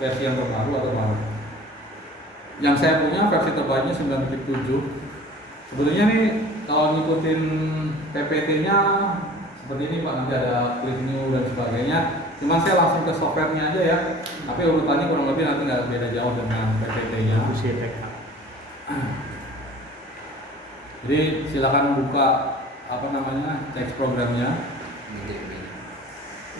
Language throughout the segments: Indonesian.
versi yang terbaru atau baru. Yang saya punya versi terbarunya 9.7. Sebetulnya nih kalau ngikutin PPT-nya seperti ini Pak, nanti ada click new dan sebagainya. Cuman saya langsung ke software-nya aja ya. Tapi urutannya kurang lebih nanti nggak beda jauh dengan PPT-nya. Jadi silakan buka teks programnya.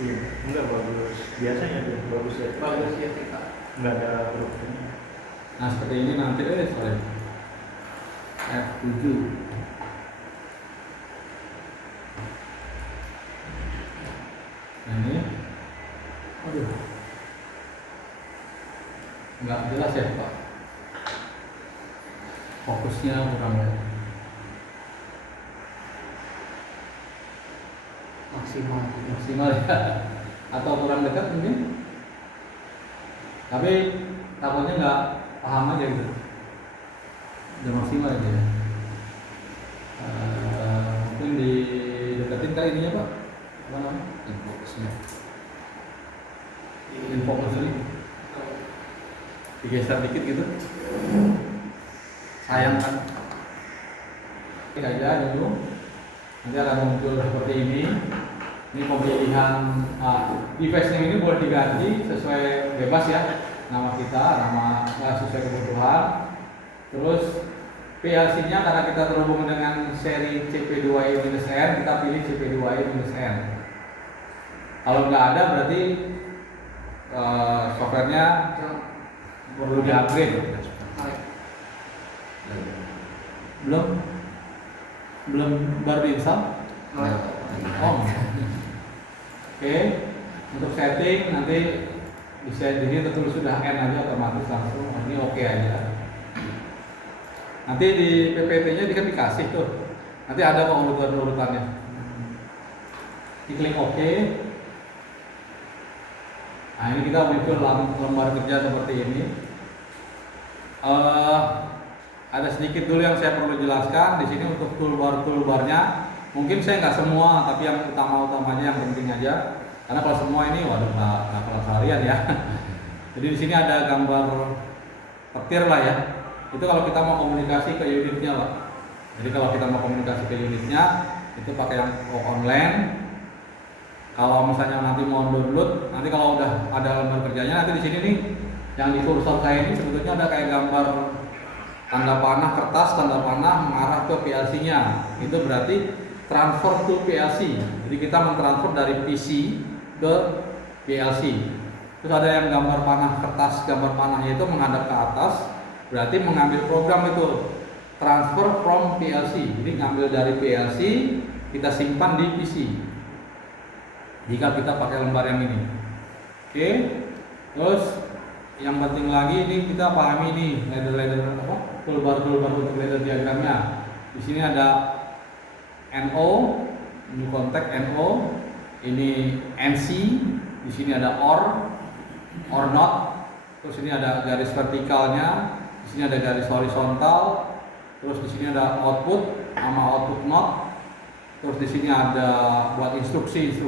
Iya, enggak bagus. Biasanya dia bagus ya. Bagus ya TK. Enggak ada hurufnya. Nah seperti ini nanti F7. Nah ini, aduh, nggak jelas ya Pak. Fokusnya kurang maksimal ya, atau kurang dekat mungkin. Tapi takutnya nggak paham aja gitu. Udah maksimal aja ya. Mungkin dideketin kali ininya Pak. Apa namanya? Infocus ini. Digeser dikit gitu. Sayang kan. Ini aja dulu. Nanti akan muncul seperti ini. Ini pemilihan device name ini boleh diganti sesuai bebas ya, nama kita, nama sesuai kebutuhan. Terus PLC-nya karena kita terhubung dengan seri CP2i-N, kita pilih CP2i-N. Kalau nggak ada berarti softwarenya perlu di-upgrade. Belum baru diinstal? Oh. Oke. Untuk setting nanti bisa jadi tertulis sudah N aja otomatis langsung. Ini oke aja. Nanti di PPT-nya kan dikasih tuh. Nanti ada kok urutan-urutannya. Diklik OK. Nah ini kita muncul lembar kerja seperti ini. Ada sedikit dulu yang saya perlu jelaskan di sini untuk toolbar-toolbarnya. Mungkin saya nggak semua, tapi yang utama-utamanya yang penting aja. Karena kalau semua ini waduh nggak kelas harian ya. Jadi di sini ada gambar petir lah ya. Itu kalau kita mau komunikasi ke unitnya Pak. Jadi kalau kita mau komunikasi ke unitnya itu pakai yang online. Kalau misalnya nanti mau download, nanti kalau udah ada lembar kerjanya, nanti di sini nih yang di kursor saya ini sebetulnya ada kayak gambar tanda panah kertas, tanda panah mengarah ke PLC-nya. Itu berarti transfer to PLC. Jadi kita mentransfer dari PC ke PLC. Terus ada yang gambar panah kertas, gambar panahnya itu menghadap ke atas, berarti mengambil program itu transfer from PLC. Jadi ngambil dari PLC, kita simpan di PC. Jika kita pakai lembar yang ini. Oke. Terus yang penting lagi ini kita pahami nih ladder toolbar untuk ladder diagramnya. Di sini ada NO, new contact NO, ini NC, di sini ada or not, terus ini ada garis vertikalnya, di sini ada garis horizontal, terus di sini ada output, nama output not, terus di sini ada buat instruksi,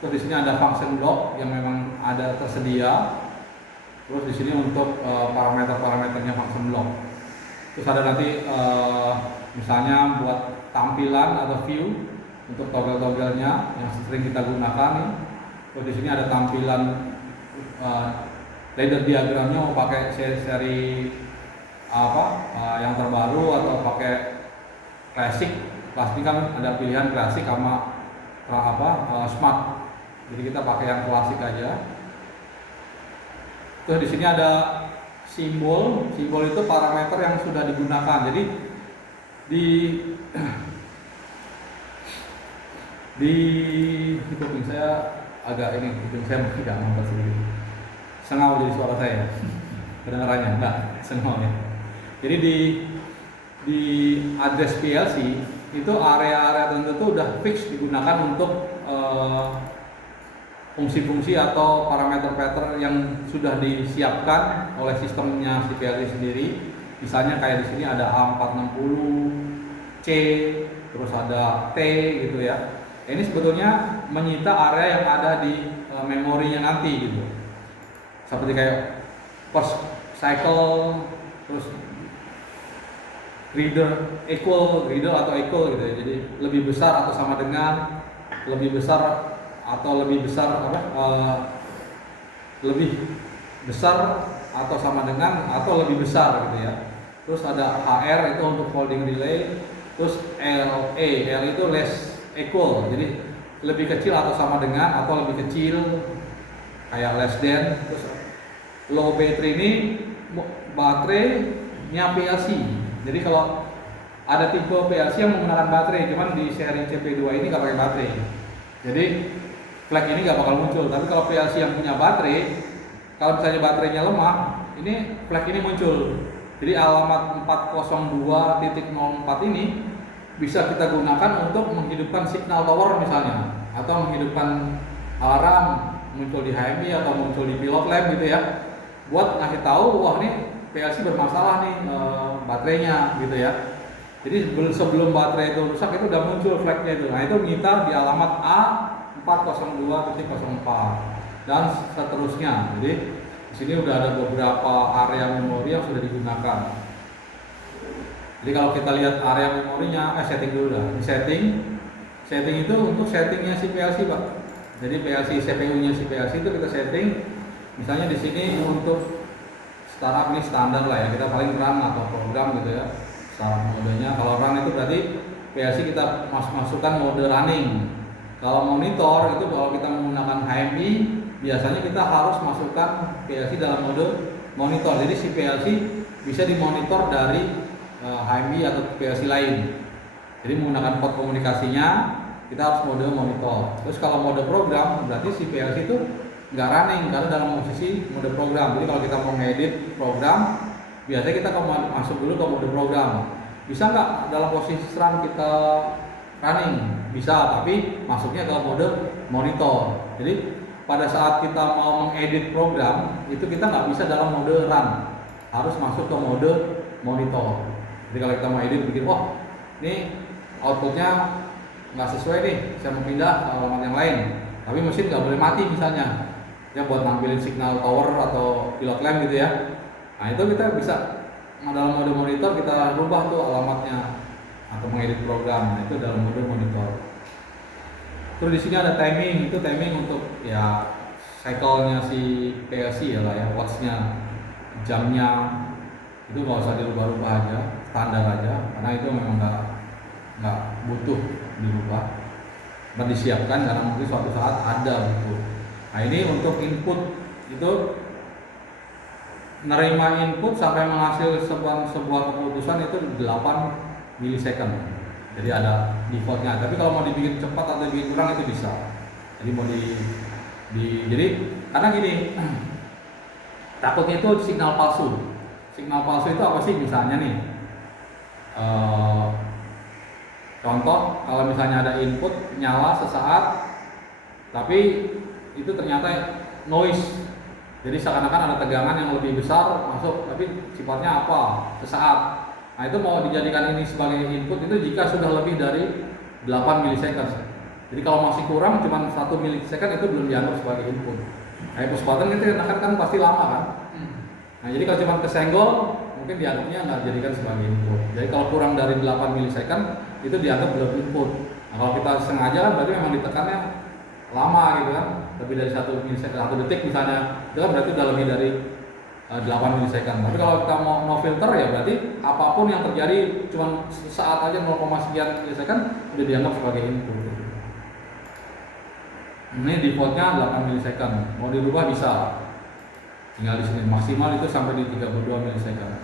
terus di sini ada function block yang memang ada tersedia. Terus di sini untuk parameter-parameternya function block. Terus ada nanti misalnya buat tampilan atau view untuk toggle-togglenya yang sering kita gunakan nih. Terus di sini ada tampilan ladder diagramnya mau pakai seri yang terbaru atau pakai classic. Pasti kan ada pilihan classic sama smart. Jadi kita pakai yang klasik aja. Terus di sini ada simbol itu parameter yang sudah digunakan. Jadi di kuping saya agak kuping saya tidak mantap sedikit. Sengau jadi suara saya. Kedengarannya enggak sengau ya. Jadi di address PLC itu area-area tertentu udah fix digunakan untuk fungsi-fungsi atau parameter-parameter yang sudah disiapkan oleh sistemnya si PLC sendiri. Misalnya kayak di sini ada A460C, terus ada T gitu ya. Ini sebetulnya menyita area yang ada di memorinya nanti gitu. seperti kayak first cycle, terus reader atau equal gitu ya. Jadi lebih besar atau sama dengan, lebih besar atau lebih besar lebih besar atau sama dengan atau lebih besar gitu ya. Terus ada HR itu untuk folding relay, terus L itu less equal, jadi lebih kecil atau sama dengan atau lebih kecil kayak less than. Terus low battery ini baterainya PLC. Jadi kalau ada tipe PLC yang menggunakan baterai, cuman di seri CP2 ini nggak pakai baterai. Jadi flag ini nggak bakal muncul. Tapi kalau PLC yang punya baterai, kalau misalnya baterainya lemah, ini flag ini muncul. Jadi alamat 402.04 ini bisa kita gunakan untuk menghidupkan signal tower misalnya, atau menghidupkan alarm muncul di HMI atau muncul di pilot lamp gitu ya, buat ngasih tahu wah ini PLC bermasalah nih baterainya gitu ya. Jadi sebelum baterai itu rusak itu udah muncul flagnya itu. Nah itu menyita di alamat A402.04 dan seterusnya. Jadi di sini udah ada beberapa area memori yang sudah digunakan. Jadi kalau kita lihat area memorinya, setting dulu dah. Setting itu untuk settingnya si PLC Pak. Jadi PLC CPU-nya si PLC itu kita setting. Misalnya di sini untuk startup ini standar lah ya, kita paling run atau program gitu ya. Startup modenya, kalau run itu berarti PLC kita masukkan mode running. Kalau monitor itu kalau kita menggunakan HMI, biasanya kita harus masukkan PLC dalam mode monitor. Jadi si PLC bisa dimonitor dari HMI atau PLC lain. Jadi menggunakan port komunikasinya kita harus mode monitor. Terus kalau mode program berarti si PLC itu nggak running karena dalam posisi mode program. Jadi kalau kita mau ngedit program, biasanya kita masuk dulu ke mode program. Bisa nggak dalam posisi run kita running? Bisa, tapi masuknya ke mode monitor. Jadi pada saat kita mau mengedit program itu kita nggak bisa dalam mode run, harus masuk ke mode monitor. Jadi kalau kita mau edit bikin, wah ini outputnya nggak sesuai nih, saya mau pindah ke alamat yang lain, tapi mesin nggak boleh mati misalnya, ya buat nampilin signal tower atau pilot lamp gitu ya. Nah itu kita bisa dalam mode monitor kita rubah tuh alamatnya atau mengedit program. Nah itu dalam mode monitor. Terus di sini ada timing, itu timing untuk ya cycle-nya si PLC ya lah ya, watts-nya, jamnya itu nggak usah dirubah-rubah aja, standar aja, karena itu memang nggak butuh dirubah, dan disiapkan karena mungkin suatu saat ada butuh. Nah ini untuk input itu nerima input sampai menghasilkan sebuah keputusan itu 8 milisecond. Jadi ada defaultnya. Tapi kalau mau dibikin cepat atau dibikin kurang itu bisa. Jadi mau jadi karena gini, takutnya itu signal palsu. Signal palsu itu apa sih? Misalnya nih, contoh kalau misalnya ada input nyala sesaat, tapi itu ternyata noise. Jadi seakan-akan ada tegangan yang lebih besar masuk, tapi sifatnya apa? Sesaat. Nah itu mau dijadikan ini sebagai input itu jika sudah lebih dari 8 milisecond. Jadi kalau masih kurang cuma 1 milisecond itu belum dianggap sebagai input. Kayak push button itu kan pasti lama kan. Nah jadi kalau cuma kesenggol mungkin dianggapnya nggak dijadikan sebagai input. Jadi kalau kurang dari 8 milisecond itu dianggap belum input. Nah kalau kita sengaja kan berarti memang ditekannya lama gitu kan, lebih dari 1 milisecond, 1 detik misalnya, itu kan berarti udah lebih dari 8 milisecond. Tapi kalau kita mau no filter ya berarti apapun yang terjadi cuma saat aja 0, sekian milisecond udah dianggap sebagai input. Ini defaultnya 8 milisecond. Mau dirubah bisa. Tinggal di sini maksimal itu sampai di 32 milisecond.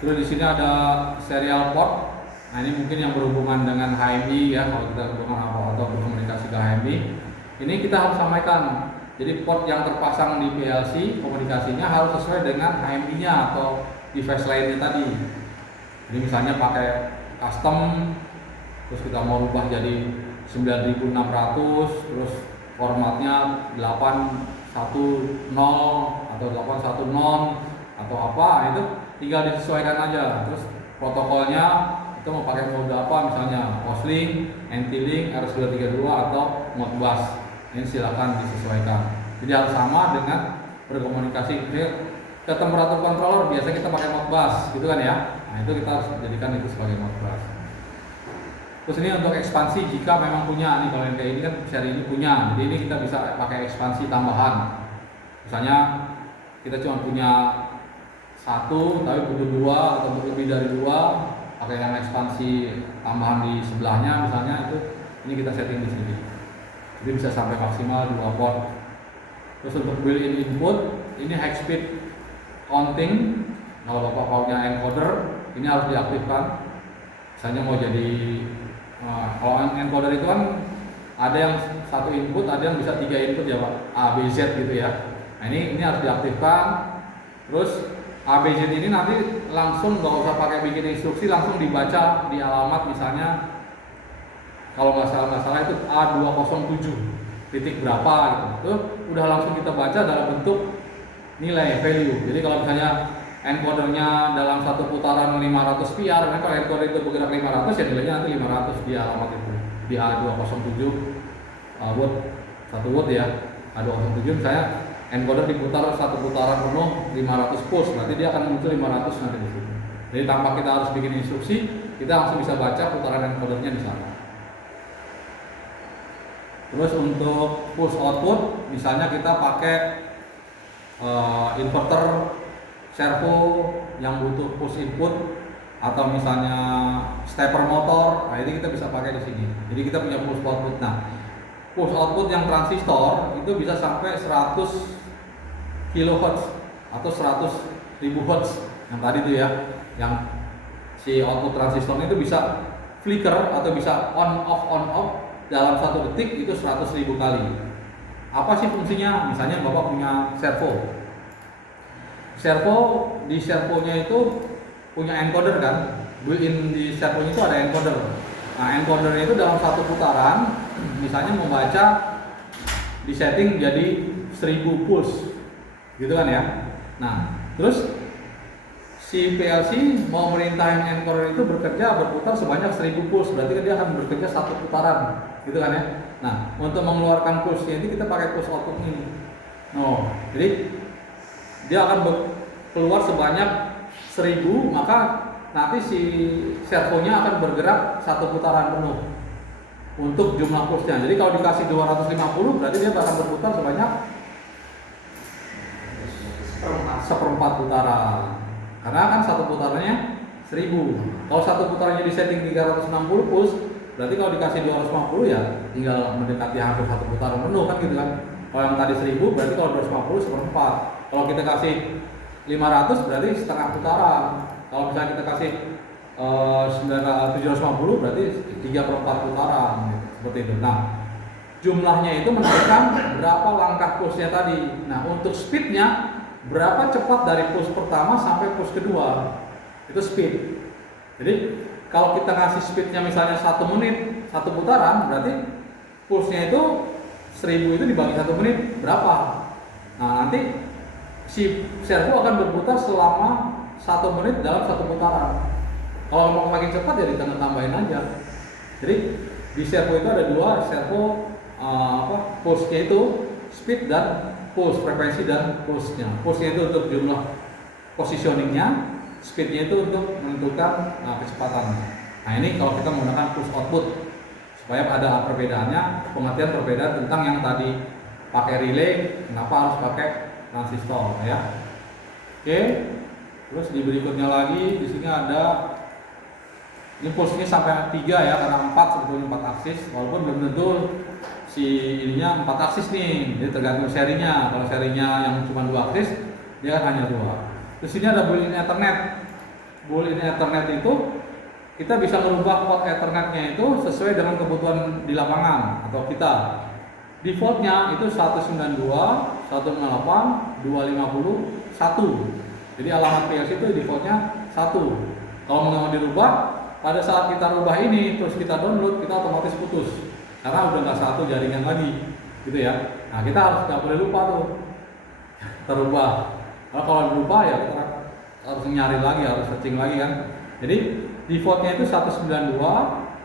Terus di sini ada serial port. Nah ini mungkin yang berhubungan dengan HMI ya, kalau kita berhubungan apa atau berkomunikasi ke HMI. Ini kita harus sampaikan. Jadi port yang terpasang di PLC komunikasinya harus sesuai dengan HMI-nya atau device lainnya tadi. Jadi misalnya pakai custom, terus kita mau rubah jadi 9600, terus formatnya 810 atau 810 atau apa, itu tinggal disesuaikan aja. Terus protokolnya itu mau pakai mode apa, misalnya Host-Link, NT-Link, RS232 atau Modbus. Ini silakan disesuaikan. Jadi harus sama dengan berkomunikasi. Jadi, ke temperatur controller biasa kita pakai Modbus gitu kan ya. Nah itu kita harus jadikan itu sebagai Modbus. Terus ini untuk ekspansi jika memang punya nih, kalau yang kayak ini kan seri ini punya, jadi ini kita bisa pakai ekspansi tambahan. Misalnya kita cuma punya satu tapi butuh dua atau lebih dari dua, pakai yang ekspansi tambahan di sebelahnya misalnya, itu ini kita setting di sini. Jadi bisa sampai maksimal 2 port. Terus untuk built-in input ini high speed counting. Kalau bapak punya encoder ini harus diaktifkan. Misalnya mau jadi kalau encoder itu kan ada yang satu input, ada yang bisa 3 input ya pak, A, B, Z gitu ya. Nah ini harus diaktifkan. Terus A, B, Z ini nanti langsung nggak usah pakai bikin instruksi, langsung dibaca di alamat misalnya. Kalau nggak salah itu A207 titik berapa gitu. Itu udah langsung kita baca dalam bentuk nilai value. Jadi kalau misalnya encodernya dalam satu putaran 500 PR, kan kalau encoder itu bergerak 500 ya nilainya nanti 500 di alamat itu di A207 watt 1 watt ya. A207 misalnya encoder diputar satu putaran penuh 500 push, berarti dia akan muncul 500 nanti di situ. Jadi tanpa kita harus bikin instruksi, kita langsung bisa baca putaran encodernya di sana. Terus untuk push output, misalnya kita pakai inverter servo yang butuh push input, atau misalnya stepper motor, nah ini kita bisa pakai di sini. Jadi kita punya push output. Nah, push output yang transistor itu bisa sampai 100 kHz atau 100.000 Hz yang tadi itu ya, yang si output transistor itu bisa flicker atau bisa on off dalam 1 detik itu 100.000 kali. Apa sih fungsinya? Misalnya bapak punya servo, di servonya itu punya encoder kan, built-in di servonya itu ada encoder. Nah encoder itu dalam 1 putaran misalnya membaca di setting jadi 1000 pulse gitu kan ya. Nah terus si PLC mau merintahin encoder itu berputar sebanyak 1000 pulse, berarti kan dia akan bekerja 1 putaran gitu kan ya. Nah untuk mengeluarkan pulse-nya ini kita pakai push output ini. Jadi dia akan keluar sebanyak 1000, maka nanti si servonya akan bergerak 1 putaran penuh untuk jumlah pulse-nya. Jadi kalau dikasih 250 berarti dia akan berputar sebanyak seperempat putaran. Karena kan 1 putarannya 1000. Kalau 1 putarannya di setting 360 pulse, berarti kalau dikasih 250 ya tinggal mendekati hampir 1 putaran penuh kan gitu kan. Kalau yang tadi 1000 berarti kalau 250 seperempat. Kalau kita kasih 500 berarti setengah putaran. Kalau misalnya kita kasih 750 berarti 3/4 putaran gitu. Seperti itu. Nah, jumlahnya itu menentukan berapa langkah pulse-nya tadi. Nah, untuk speed-nya berapa cepat dari pulse pertama sampai pulse kedua. Itu speed. Jadi, kalau kita ngasih speed-nya misalnya 1 menit 1 putaran, berarti pulse-nya itu 1000 itu dibagi 1 menit berapa? Nah, nanti si servo akan berputar selama 1 menit dalam 1 putaran. Kalau mau makin cepat ya tambahin aja. Jadi di servo itu ada 2 servo pulse-nya itu speed dan pulse, frekuensi dan pulse-nya. Pulse-nya itu untuk jumlah positioning-nya, speed-nya itu untuk menentukan kecepatan. Nah ini kalau kita menggunakan push output supaya ada perbedaannya, pengertian perbedaan tentang yang tadi pakai relay, kenapa harus pakai transistor ya. Oke. Terus di berikutnya lagi di sini ada ini pulse-nya sampai 3 ya, karena 4 sebetulnya 4 aksis, walaupun belum tentu si ininya 4 aksis nih, jadi tergantung serinya. Kalau serinya yang cuma 2 aksis, dia kan hanya 2. Terus ini ada built-in Ethernet. Built-in Ethernet itu kita bisa merubah port Ethernet-nya itu sesuai dengan kebutuhan di lapangan atau kita. Defaultnya itu 192, 128, 250, 1. Jadi alamat PLC itu defaultnya 1. Kalau mau dirubah, pada saat kita rubah ini terus kita download, kita otomatis putus karena udah nggak 1 jaringan lagi, gitu ya. Nah kita nggak boleh lupa tuh terubah. Kalau lupa ya kita harus nyari lagi, harus searching lagi kan. Jadi defaultnya itu 192,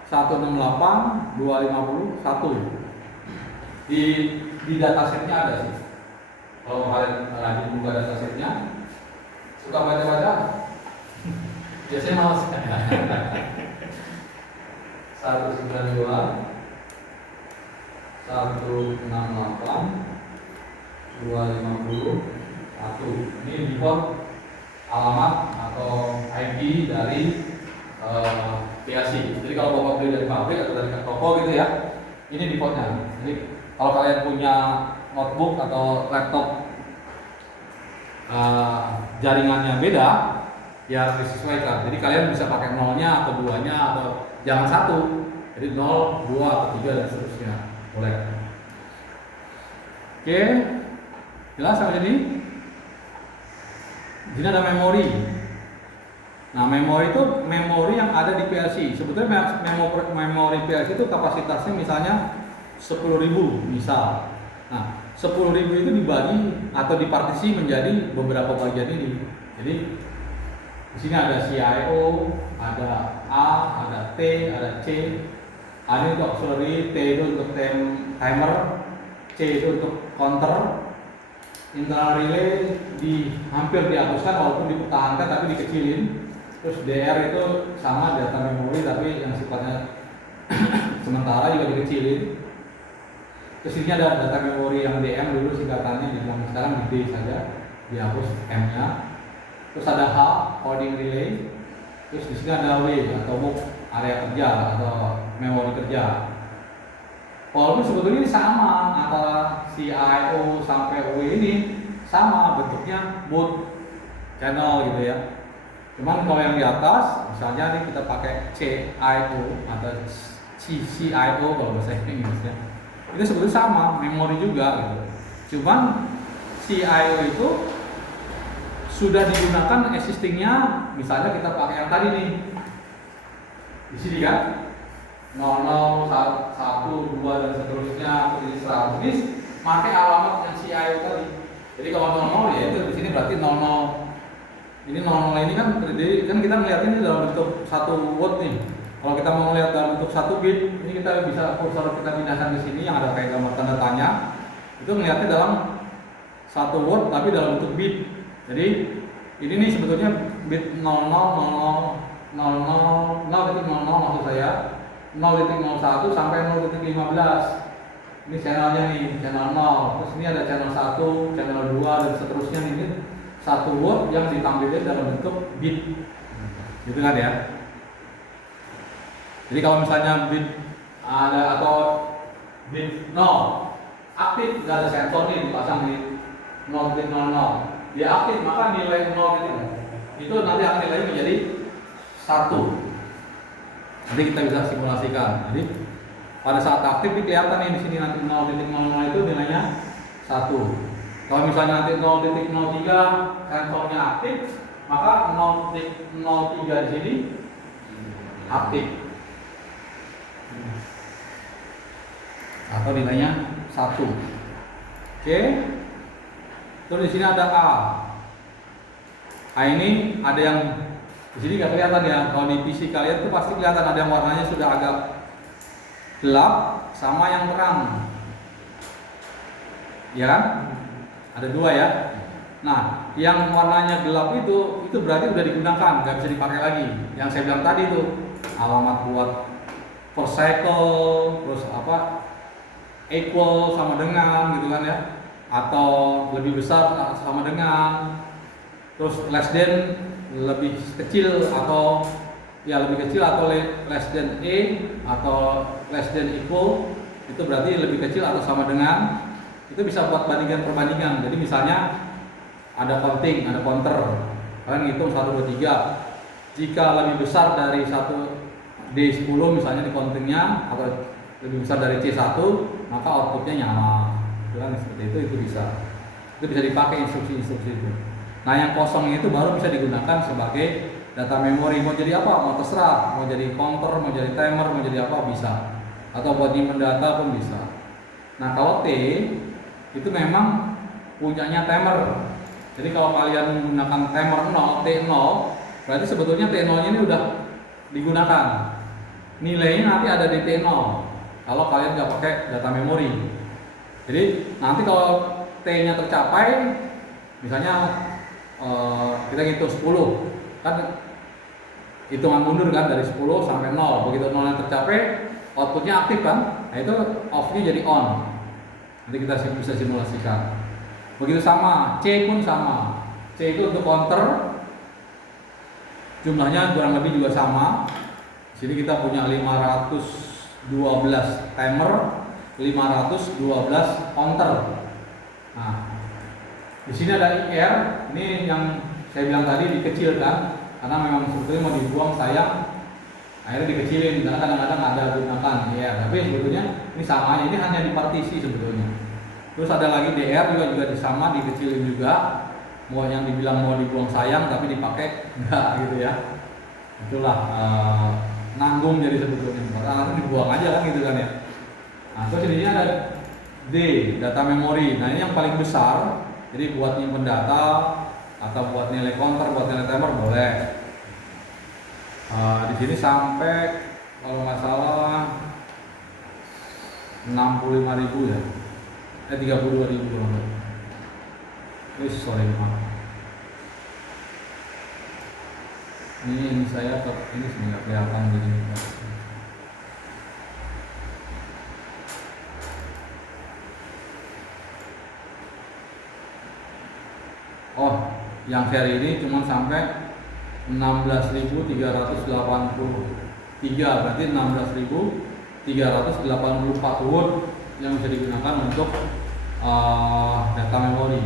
168, 250, 1. Di datasetnya ada sih. Kalau kalian rajin buka datasheetnya, suka baca-baca, biasanya males. 192 168 250 1. Ini default alamat atau IP dari PLC. Jadi kalau bapak beli dari pabrik atau dari toko gitu ya, ini defaultnya. Jadi kalau kalian punya notebook atau laptop jaringannya beda, ya disesuaikan. Jadi kalian bisa pakai nolnya atau duanya atau jangan satu. Jadi 0, 2 atau 3 dan seterusnya. Boleh. Oke. Jelas sampai sini? Di sini ada memori. Nah, memori itu memori yang ada di PLC. Sebetulnya memori PLC itu kapasitasnya misalnya 10.000 misal. Nah, 10.000 itu dibagi atau dipartisi menjadi beberapa bagian ini. Jadi di sini ada CIO, ada A, ada T, ada C. A ini untuk auxiliary, T itu untuk timer, C itu untuk counter. Internal relay hampir dihapuskan walaupun dipertahankan tapi dikecilin. Terus DR itu sama data memori tapi yang sifatnya sementara juga dikecilin. Terus ini ada data memori yang DM dulu singkatannya, sekarang di D saja, dihapus M-nya. Terus ada H, holding relay. Terus di sini ada W atau MUX, area kerja atau memori kerja. Walaupun sebetulnya ini sama antara CIO sampai W ini sama bentuknya both channel gitu ya. Cuman kalau yang di atas, misalnya nih kita pakai CIO atau CIO kalau bahasa Inggrisnya, itu sebetulnya sama memori juga gitu. Cuman CIO itu sudah digunakan existingnya, misalnya kita pakai yang tadi nih di sini kan. 00, 1, 2 dan seterusnya jadi 100 ini pakai alamat yang CIO tadi. Jadi kalau 00 ya itu di sini berarti 00. Ini 00 ini kan terdiri kan kita melihat ini dalam bentuk 1 word nih. Kalau kita mau melihat dalam bentuk 1 bit, ini kita bisa kursor kita pindahkan di sini yang ada kayak gambar tanda tanya. Itu melihatnya dalam 1 word tapi dalam bentuk bit. Jadi ini nih sebetulnya bit 0000 maksud saya. 0.01 sampai 0.15. Ini channelnya nih, channel 0. Terus ini ada channel 1, channel 2 dan seterusnya ini satu word yang ditampilkan dalam bentuk bit. Gitu kan ya. Jadi kalau misalnya bit ada atau bit 0 aktif, nggak ada sensor nih dipasang di 0.00. Dia aktif, maka nilai 0 itu nanti akan nilainya menjadi 1. Nanti kita bisa simulasikan. Jadi pada saat aktif ini kelihatan nih di sini nanti 0.00 itu nilainya 1. Kalau misalnya nanti 0.03 sensornya aktif, maka 0.03 di sini aktif. Atau nilainya 1. Oke. Terus di sini ada A. A ini ada yang di sini nggak kelihatan ya. Kalau di PC kalian tuh pasti kelihatan ada yang warnanya sudah agak gelap sama yang terang. Ya kan? Ada 2 ya. Nah, yang warnanya gelap itu berarti udah digunakan, nggak bisa dipakai lagi. Yang saya bilang tadi tuh alamat buat per cycle, terus apa equal sama dengan gitu kan ya, atau lebih besar sama dengan, terus less than lebih kecil atau ya lebih kecil atau less than A atau less than equal itu berarti lebih kecil atau sama dengan. Itu bisa buat perbandingan. Jadi misalnya ada counting, ada counter, kalian hitung 1, 2, 3. Jika lebih besar dari 1 D10 misalnya di countingnya atau lebih besar dari C1, maka outputnya nyala. Itu kan seperti itu bisa. Itu bisa dipakai instruksi-instruksi itu. Nah yang kosong itu baru bisa digunakan sebagai data memori. Mau jadi apa? Mau terserah. Mau jadi counter, mau jadi timer, mau jadi apa bisa. Atau buat nyimpen data pun bisa. Nah kalau T itu memang punyanya timer. Jadi kalau kalian menggunakan timer 0, T0, berarti sebetulnya T0 nya ini udah digunakan. Nilainya nanti ada di T0 kalau kalian nggak pakai data memori. Jadi nanti kalau T-nya tercapai, misalnya kita hitung 10, kan hitungan mundur kan dari 10 sampai 0. Begitu 0 tercapai, outputnya aktif kan, nah itu off-nya jadi on. Nanti kita bisa simulasikan. Begitu sama, C pun sama. C itu untuk counter, jumlahnya kurang lebih juga sama. Di sini kita punya 512 timer, 512 counter. Nah, di sini ada IR, ini yang saya bilang tadi dikecilkan karena memang sebetulnya mau dibuang sayang, akhirnya dikecilin karena kadang-kadang ada gunakan IR. Tapi sebetulnya ini sama, ini hanya di partisi sebetulnya. Terus ada lagi DR juga sama, dikecilin juga. Mau yang dibilang mau dibuang sayang tapi dipakai enggak gitu ya. Itulah nanggung jadi sebetulnya, karena dibuang aja kan gitu kan ya. Nah, terus ini ada D, data memori. Nah, ini yang paling besar. Jadi buat nyimpen data atau buat nilai counter, buat nilai timer boleh. Di sini sampai kalau nggak salah 65.000 ya. 32.000 kalau nggak. Sorry maaf. Ini saya ini sebenarnya kelihatan begini. Oh, yang seri ini cuma sampai 16.383, berarti 16.384 word yang bisa digunakan untuk data memori.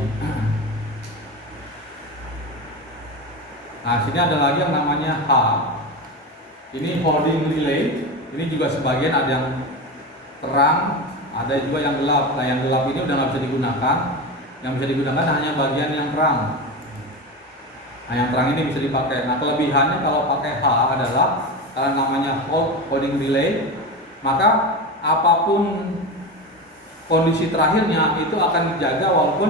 Nah, sini ada lagi yang namanya H. Ini holding relay. Ini juga sebagian ada yang terang, ada juga yang gelap. Nah, yang gelap ini udah nggak bisa digunakan. Yang bisa digunakan hanya bagian yang terang. Nah, yang terang ini bisa dipakai. Nah, kelebihannya kalau pakai H adalah karena namanya holding relay, maka apapun kondisi terakhirnya itu akan dijaga walaupun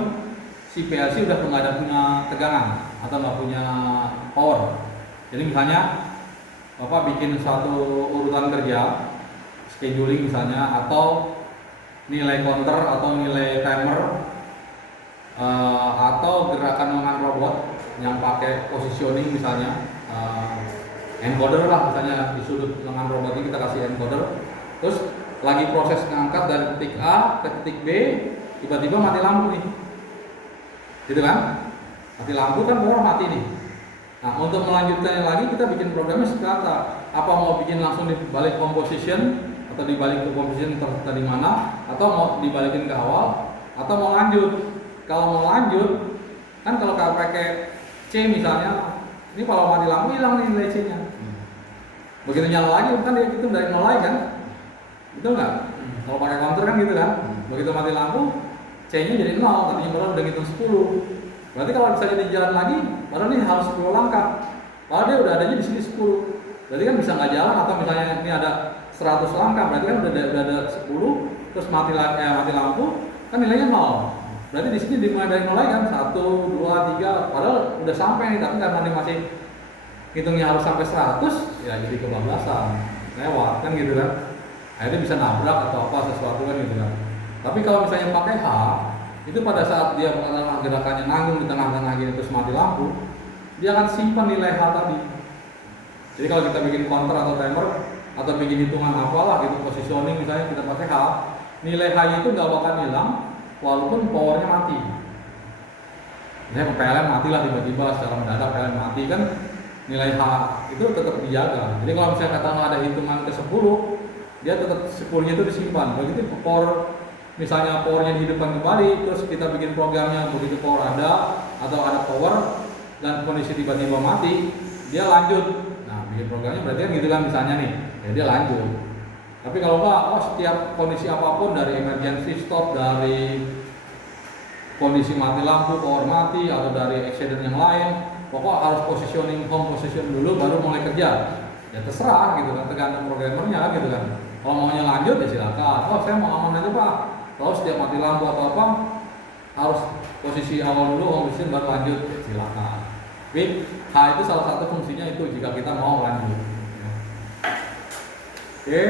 si PLC udah nggak ada punya tegangan atau nggak punya power. Jadi misalnya Bapak bikin satu urutan kerja, scheduling misalnya, atau nilai counter atau nilai timer, atau gerakan dengan robot yang pakai positioning misalnya, encoder lah misalnya di sudut lengan robot ini kita kasih encoder, terus lagi proses ngangkat dari titik A ke titik B, tiba-tiba mati lampu nih, gitu kan? Mati lampu kan power mati nih. Nah, untuk melanjutkannya lagi kita bikin programnya seperti apa, mau bikin langsung di balik composition atau dibalik ke composition tadi mana, atau mau dibalikin ke awal, atau mau lanjut. Kalau mau lanjut, kan kalau pakai C misalnya, ini kalau mati lampu hilang nih nilai C-nya. Begitu nyala lagi kan dia hitung dari nol lagi kan, betul nggak? Kalau pakai counter kan gitu kan. Begitu mati lampu, C-nya jadi 0, tadinya baru udah ngitung 10. Berarti kalau bisa jadi jalan lagi, baru nih harus 10 langkah. Padahal dia udah adanya di sini 10. Berarti kan bisa nggak jalan, atau misalnya ini ada 100 langkah, berarti kan udah ada 10, terus mati lampu, kan nilainya 0. Berarti di sini dimulai dari 0 lagi kan, 1, 2, 3, padahal udah sampai nih, tapi karena ini masih hitungnya harus sampai 100, ya jadi kebablasan, lewat kan gitu kan. Akhirnya bisa nabrak atau apa sesuatu kan gitu kan. Tapi kalau misalnya pakai H, itu pada saat dia melakukan gerakannya nanggung di tengah-tengah gini terus mati lampu, dia akan simpan nilai H tadi. Jadi kalau kita bikin counter atau timer atau bikin hitungan apalah gitu, positioning misalnya kita pakai H, nilai H itu nggak bakal hilang walaupun powernya mati. Misalnya PLN mati lah tiba-tiba secara mendadak PLN mati kan, nilai H itu tetap dijaga. Jadi kalau misalnya katakanlah ada hitungan ke 10, dia tetap 10-nya itu disimpan. Begitu power, misalnya powernya dihidupkan kembali, terus kita bikin programnya begitu power ada atau ada power dan kondisi tiba-tiba mati, dia lanjut. Nah, bikin programnya berarti kan gitu kan misalnya nih, ya dia lanjut. Tapi kalau enggak, setiap kondisi apapun dari emergency stop, dari kondisi mati lampu, power mati, atau dari accident yang lain, pokok harus positioning home position dulu baru mulai kerja. Ya terserah gitu kan, tergantung programmernya kan gitu kan. Kalau maunya lanjut ya silakan. Oh, saya mau aman aja Pak. Kalau setiap mati lampu atau apa harus posisi awal dulu, home position baru lanjut, silakan. Tapi H itu salah satu fungsinya itu jika kita mau lanjut. Oke.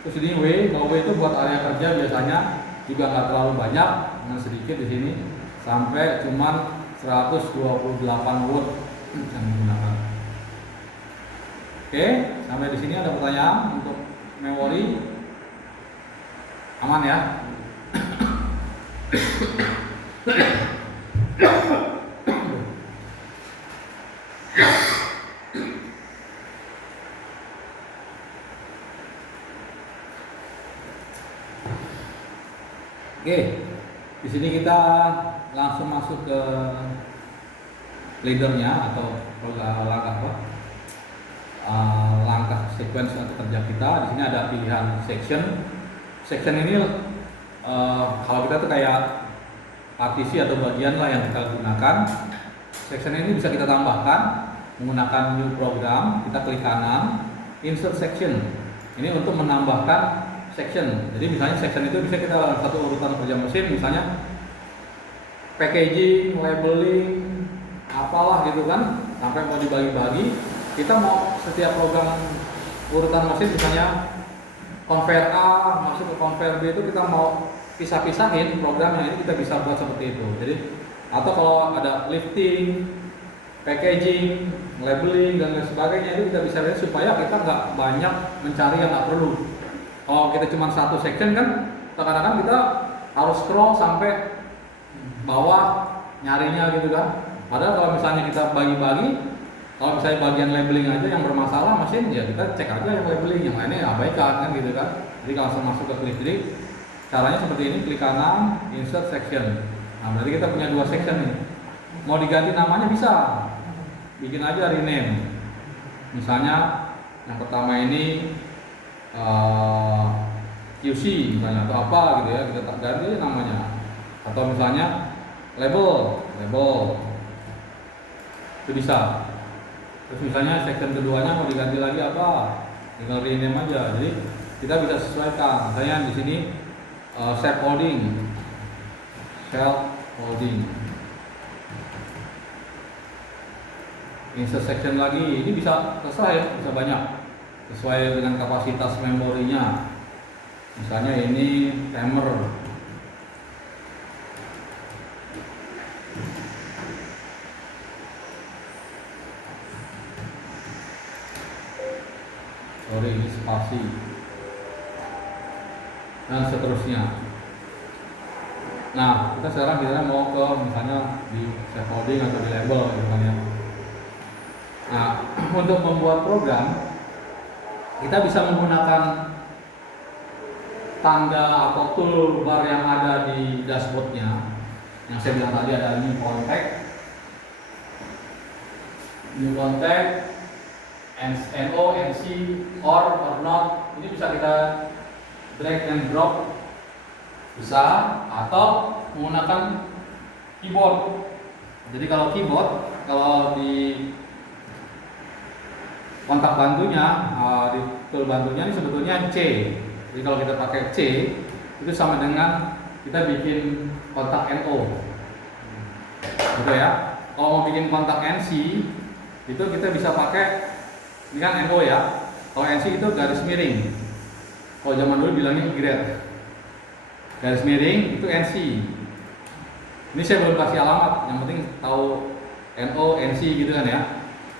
Terus ini W, kalau W itu buat area kerja biasanya juga nggak terlalu banyak, sangat sedikit di sini sampai cuman 128 word yang digunakan. Oke, sampai di sini ada pertanyaan untuk memori aman ya? Oke, di sini kita langsung masuk ke leadernya atau langkah sequence atau kerja kita. Di sini ada pilihan section. Section ini kalau kita tuh kayak partisi atau bagian lah yang kita gunakan. Section ini bisa kita tambahkan menggunakan new program. Kita klik kanan, insert section. Ini untuk menambahkan section. Jadi misalnya section itu bisa kita dalam satu urutan kerja mesin, misalnya packaging, labeling, apalah gitu kan, sampai mau dibagi-bagi. Kita mau setiap program urutan mesin, misalnya conveyor A masuk ke conveyor B, itu kita mau pisah-pisahin programnya, ini kita bisa buat seperti itu. Jadi atau kalau ada lifting, packaging, labeling dan lain sebagainya, itu kita bisa lihat supaya kita nggak banyak mencari yang nggak perlu. Kalau kita cuma satu section kan, kadang-kadang kita harus scroll sampai bawah nyarinya gitu kan. Padahal kalau misalnya kita bagi-bagi, kalau misalnya bagian labeling aja yang bermasalah mesin, ya kita cek aja yang labeling, yang lainnya abaikan kan gitu kan. Jadi kalau langsung masuk ke klik. Jadi caranya seperti ini, klik kanan, insert section. Nah berarti kita punya dua section nih. Mau diganti namanya bisa, bikin aja rename. Misalnya yang pertama ini QC misalnya atau apa gitu ya, kita ganti aja namanya. Atau misalnya label itu bisa. Terus misalnya section keduanya mau diganti lagi apa, tinggal rename aja. Jadi kita bisa sesuaikan. Misalnya di sini shape holding, insert section lagi. Ini bisa terserah ya, bisa banyak sesuai dengan kapasitas memorinya. Misalnya ini timer. Ini spasi dan seterusnya. Nah, kita sekarang mau ke misalnya di scaffolding atau di label misalnya. Nah, untuk membuat program kita bisa menggunakan tanda atau toolbar yang ada di dashboardnya. Yang saya bilang tadi ada new contact, NO, NC, or not. Ini bisa kita drag and drop, bisa, atau menggunakan keyboard. Jadi kalau keyboard, kalau di kontak bantunya, di tool bantunya ini sebetulnya C. Jadi kalau kita pakai C, itu sama dengan kita bikin kontak NO, gitu ya. Kalau mau bikin kontak NC, itu kita bisa pakai, ini kan NO ya. Kalau NC itu garis miring. Kalau zaman dulu bilangnya grid. Garis miring itu NC. Ini saya belum kasih alamat, yang penting tahu NO, NC gitu kan ya.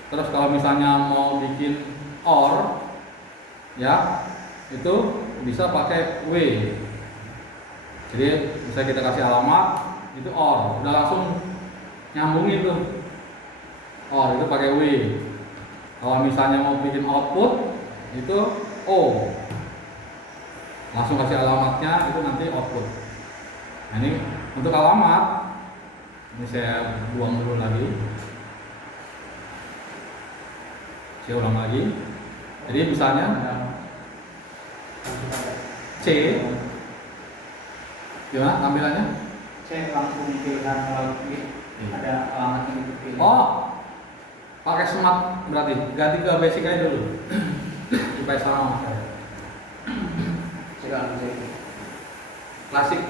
Terus kalau misalnya mau bikin OR, ya itu bisa pakai W. Jadi bisa kita kasih alamat, itu OR, udah langsung nyambung itu. OR itu pakai W. Kalau misalnya mau bikin output, itu O. Langsung kasih alamatnya, itu nanti output. Nah ini untuk alamat, ini saya buang dulu lagi. Saya ulang lagi. Jadi misalnya C, gimana tampilannya? C langsung pilihan lagi, ada alamat yang dipilih. Oh, pakai smart berarti ganti ke basic aja dulu supaya sama. Coba Klasik.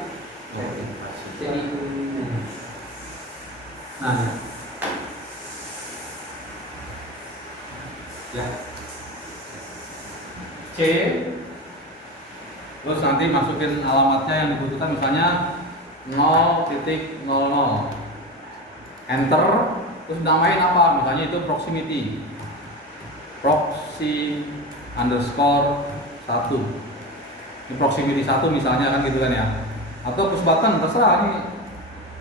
jadi Nah, ya. C. Terus nanti masukin alamatnya yang dibutuhkan, misalnya 0.00. Enter, terus namain apa? Misalnya itu proximity. Proxy underscore 1. Ini proximity 1 misalnya kan gitu kan ya. Atau push button, terserah ini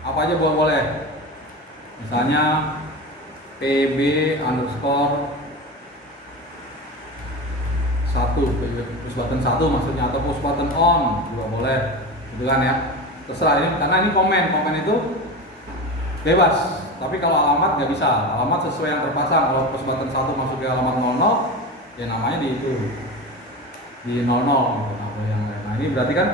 apa aja boleh. Misalnya pb underscore 1, push button 1 maksudnya, atau push button on juga boleh gitu kan ya. Terserah ini, karena ini komen itu bebas. Tapi kalau alamat nggak bisa, alamat sesuai yang terpasang. Kalau push button 1 masuk ke alamat 00, ya namanya di 00 gitu. Nah ini berarti kan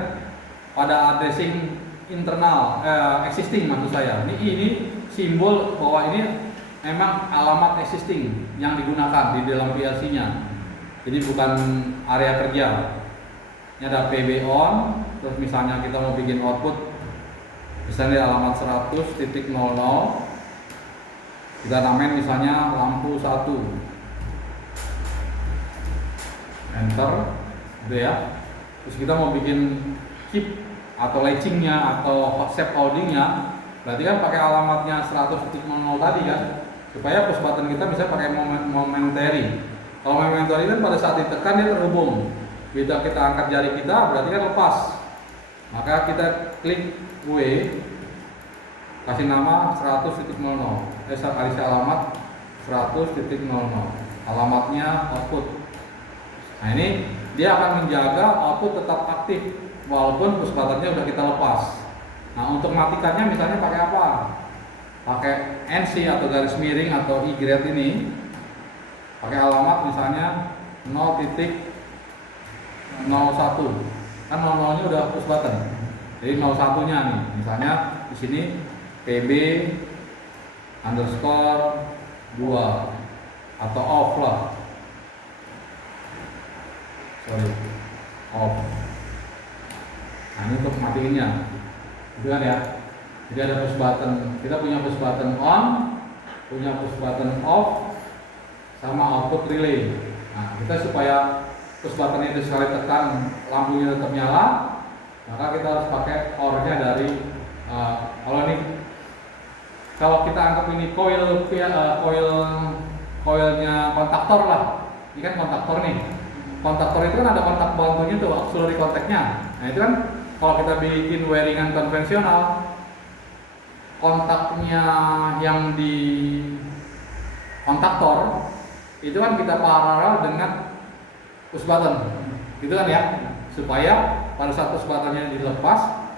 pada addressing internal existing maksud saya. Ini simbol bahwa ini memang alamat existing yang digunakan di dalam PLC-nya. Jadi bukan area kerja. Ini ada PB on, terus misalnya kita mau bikin output misalnya alamat 100.00, kita namain misalnya lampu 1, enter gitu ya. Terus kita mau bikin keep atau latchingnya atau shape holdingnya, berarti kan pakai alamatnya 100.00 tadi kan, supaya push button kita bisa pakai momentary. Kalau momentary kan pada saat ditekan dia terhubung. Bila kita angkat jari kita berarti kan lepas. Maka kita klik W, kasih nama 100.00. Kasih alamat 100.00. Alamatnya output. Nah ini dia akan menjaga output tetap aktif walaupun push buttonnya udah kita lepas. Nah untuk matikannya misalnya pakai apa? Pakai NC atau garis miring atau Y-grade ini. Pakai alamat misalnya 0.01. Kan 00-nya udah push button. Jadi 01-nya nih, misalnya di sini pb underscore 2 atau off lah. Sorry, off. Nah ini untuk matiinnya, gitu kan ya. Jadi ada push button, kita punya push button on, punya push button off, sama output relay. Nah kita supaya push button itu sekali tekan lampunya tetap nyala, maka kita harus pakai OR-nya dari kalau kita anggap ini koilnya kontaktor lah. Ini kan kontaktor nih. Kontaktor itu kan ada kontak bantunya tuh, auxiliary kontaknya. Nah itu kan kalau kita bikin wiringan konvensional, kontaknya yang di kontaktor itu kan kita paralel dengan push button, gitu kan ya, supaya pada saat push buttonnya dilepas,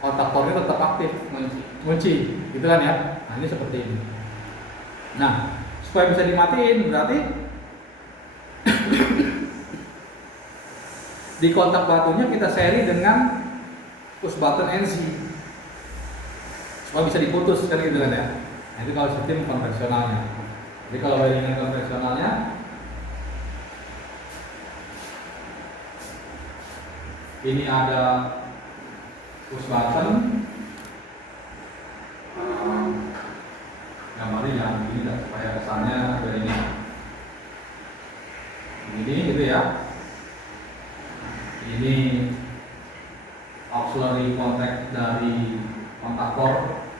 kontaktornya tetap aktif, kunci, gitu kan ya. Nah ini seperti ini. Nah supaya bisa dimatiin berarti di kontak batunya kita seri dengan push button NC supaya bisa diputus kan gitu kan ya. Nah itu kalau sistem konvensionalnya. Jadi kalau wiringan konvensionalnya ini ada push button, gambarnya yang ini supaya kesannya dari ini gitu ya. Ini auxiliary contact dari kontaktor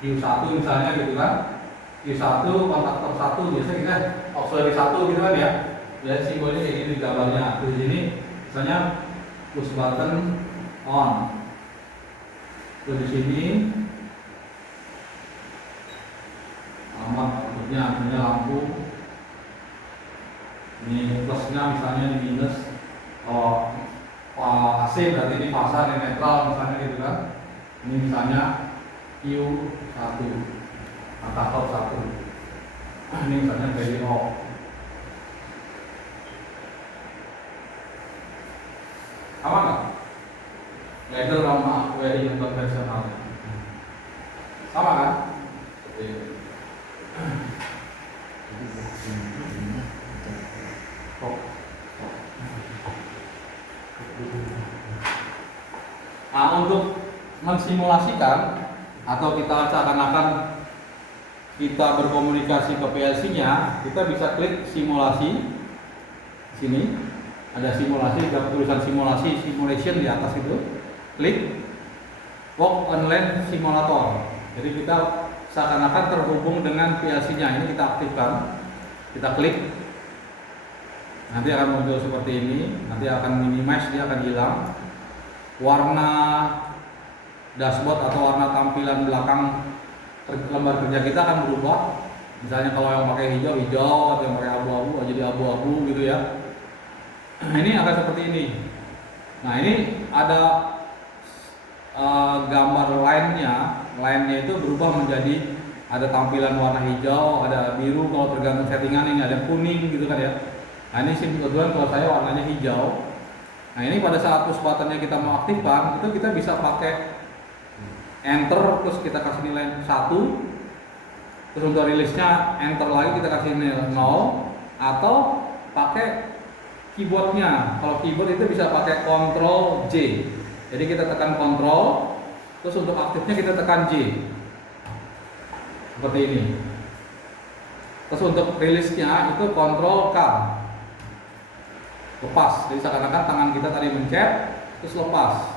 Q1 misalnya gitu kan. Q1 kontaktor 1 biasanya kita auxiliary 1 gitu kan ya. Lihat simbolnya kayak gini gambarnya. Di sini misalnya push button on. Terus di sini alamat outputnya artinya lampu. Ini plusnya misalnya di minus. AC berarti ini fasa dan netral misalnya gitu kan. Ini misalnya Q1 kontaktor 1. Ini misalnya dari off. Sama nggak? Ladder sama wiring konvensional. Sama kan? Nah untuk mensimulasikan atau kita seakan-akan kita berkomunikasi ke PLC-nya, kita bisa klik simulasi. Di sini ada simulasi, ada tulisan simulasi, simulation di atas itu. Klik. Walk online simulator. Jadi kita seakan-akan terhubung dengan PLC-nya. Ini kita aktifkan, kita klik, nanti akan muncul seperti ini. Nanti akan minimize, dia akan hilang. Warna dashboard atau warna tampilan belakang lembar kerja kita akan berubah. Misalnya kalau yang pakai hijau, hijau, atau yang pakai abu-abu, jadi abu-abu gitu ya. Ini akan seperti ini. Nah, ini ada gambar line-nya itu berubah menjadi ada tampilan warna hijau, ada biru kalau tergantung settingan, ini ada kuning gitu kan ya. Nah, ini sih kebetulan kalau saya warnanya hijau. Nah, ini pada saat push buttonnya kita mau aktifkan, itu kita bisa pakai enter terus kita kasih nilai 1. Terus untuk rilisnya enter lagi kita kasih nilai 0, atau pakai keyboardnya. Kalau keyboard itu bisa pakai Ctrl J. Jadi kita tekan Ctrl, terus untuk aktifnya kita tekan J. Seperti ini. Terus untuk rilisnya itu Ctrl K. Lepas. Jadi seakan-akan tangan kita tadi mencet, terus lepas.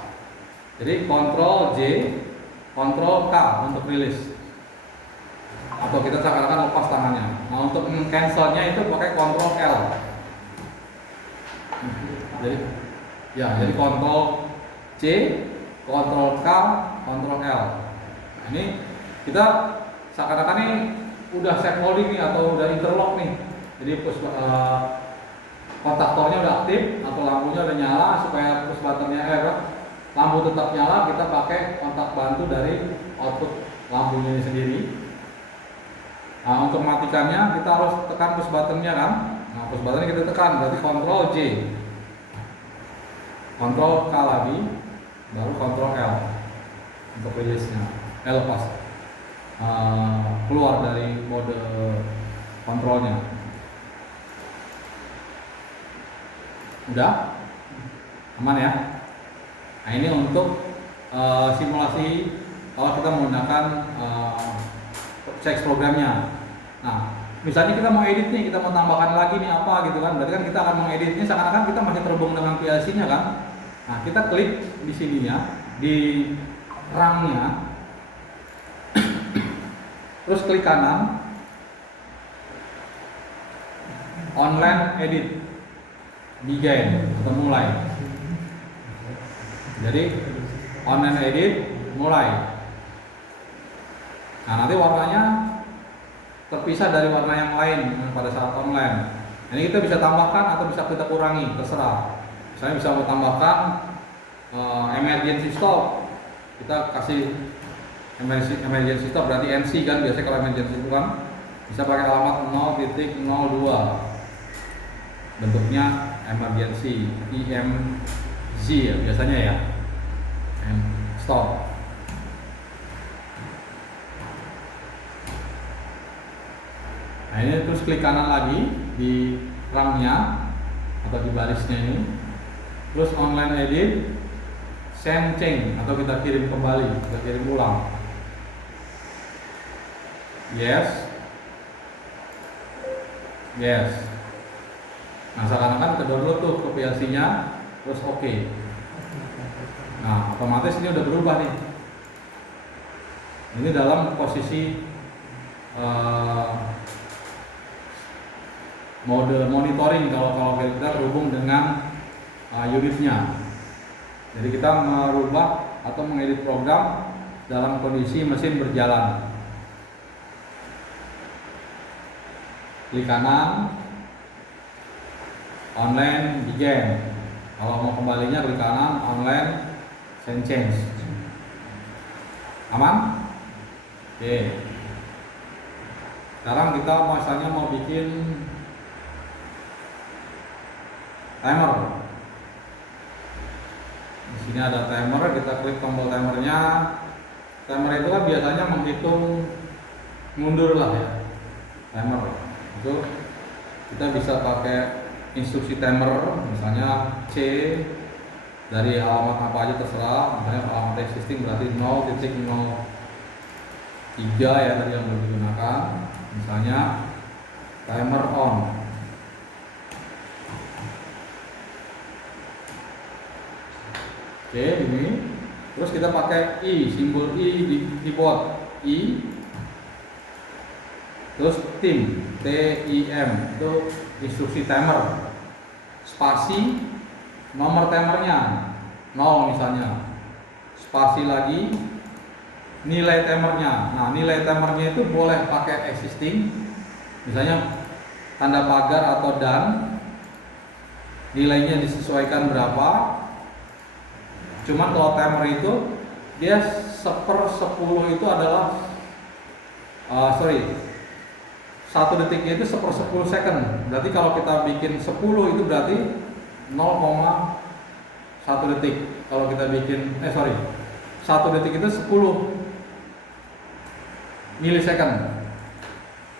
Jadi Ctrl J, Ctrl K untuk rilis. Atau kita seakan-akan lepas tangannya. Nah, untuk cancelnya itu pakai Ctrl L. Jadi Ctrl C, Ctrl K, Ctrl L. Nah, ini kita seakan-akan ini udah set holding nih atau udah interlock nih. Jadi kontaktornya udah aktif atau lampunya udah nyala, supaya push buttonnya lampu tetap nyala, kita pakai kontak bantu dari output lampunya ini sendiri. Nah, untuk matikannya kita harus tekan push buttonnya kan. Nah, push buttonnya kita tekan, berarti Ctrl J, Ctrl K lagi, baru Ctrl L untuk rilisnya. Lepas keluar dari mode kontrolnya. Udah aman ya. Nah, ini untuk simulasi kalau kita menggunakan CX programnya. Nah, misalnya kita mau edit nih, kita mau tambahkan lagi nih apa gitu kan, berarti kan kita akan mengeditnya seakan-akan kita masih terhubung dengan PLC-nya kan. Nah, kita klik di sininya, di RAM-nya, terus klik kanan, online edit, begin atau mulai. Jadi online edit mulai. Nah, nanti warnanya terpisah dari warna yang lain pada saat online. Ini kita bisa tambahkan atau bisa kita kurangi, terserah. Misalnya bisa mau tambahkan emergency stop, kita kasih emergency stop berarti NC kan, biasanya kalau emergency itu kan bisa pakai alamat 0.02, bentuknya emergency EMZ ya biasanya ya, stop. Nah, ini terus klik kanan lagi di RAM-nya atau di barisnya ini, terus online edit, send change atau kita kirim kembali, kita kirim ulang. Yes. Nah, seakan-akan kita download tuh ke PLC-nya, terus oke. Nah, otomatis ini udah berubah nih. Ini dalam posisi mode monitoring kalau kita terhubung dengan unitnya. Jadi kita merubah atau mengedit program dalam kondisi mesin berjalan. Klik kanan, online begin. Kalau mau kembalinya klik kanan, online send change. Aman? Oke. Sekarang kita misalnya mau bikin timer. Di sini ada timer, kita klik tombol timernya. Timer itu kan biasanya menghitung mundur lah ya. Timer itu kita bisa pakai instruksi timer, misalnya C dari alamat apa aja terserah. Misalnya alamat existing berarti 0.03 ya tadi yang belum digunakan. Misalnya timer on. Oke, ini Terus kita pakai I, simbol I di keyboard I. Terus tim, TIM, itu instruksi timer. Spasi, nomor timernya 0 misalnya. Spasi lagi, nilai timernya. Nah, nilai timernya itu boleh pakai existing, misalnya tanda pagar atau dan. Nilainya disesuaikan berapa. Cuman kalau timer itu dia 1/10 itu adalah 1 detiknya itu 1/10 second. Berarti kalau kita bikin 10 itu berarti 0,1 detik. Kalau kita bikin 1 detik itu 10 milisecond.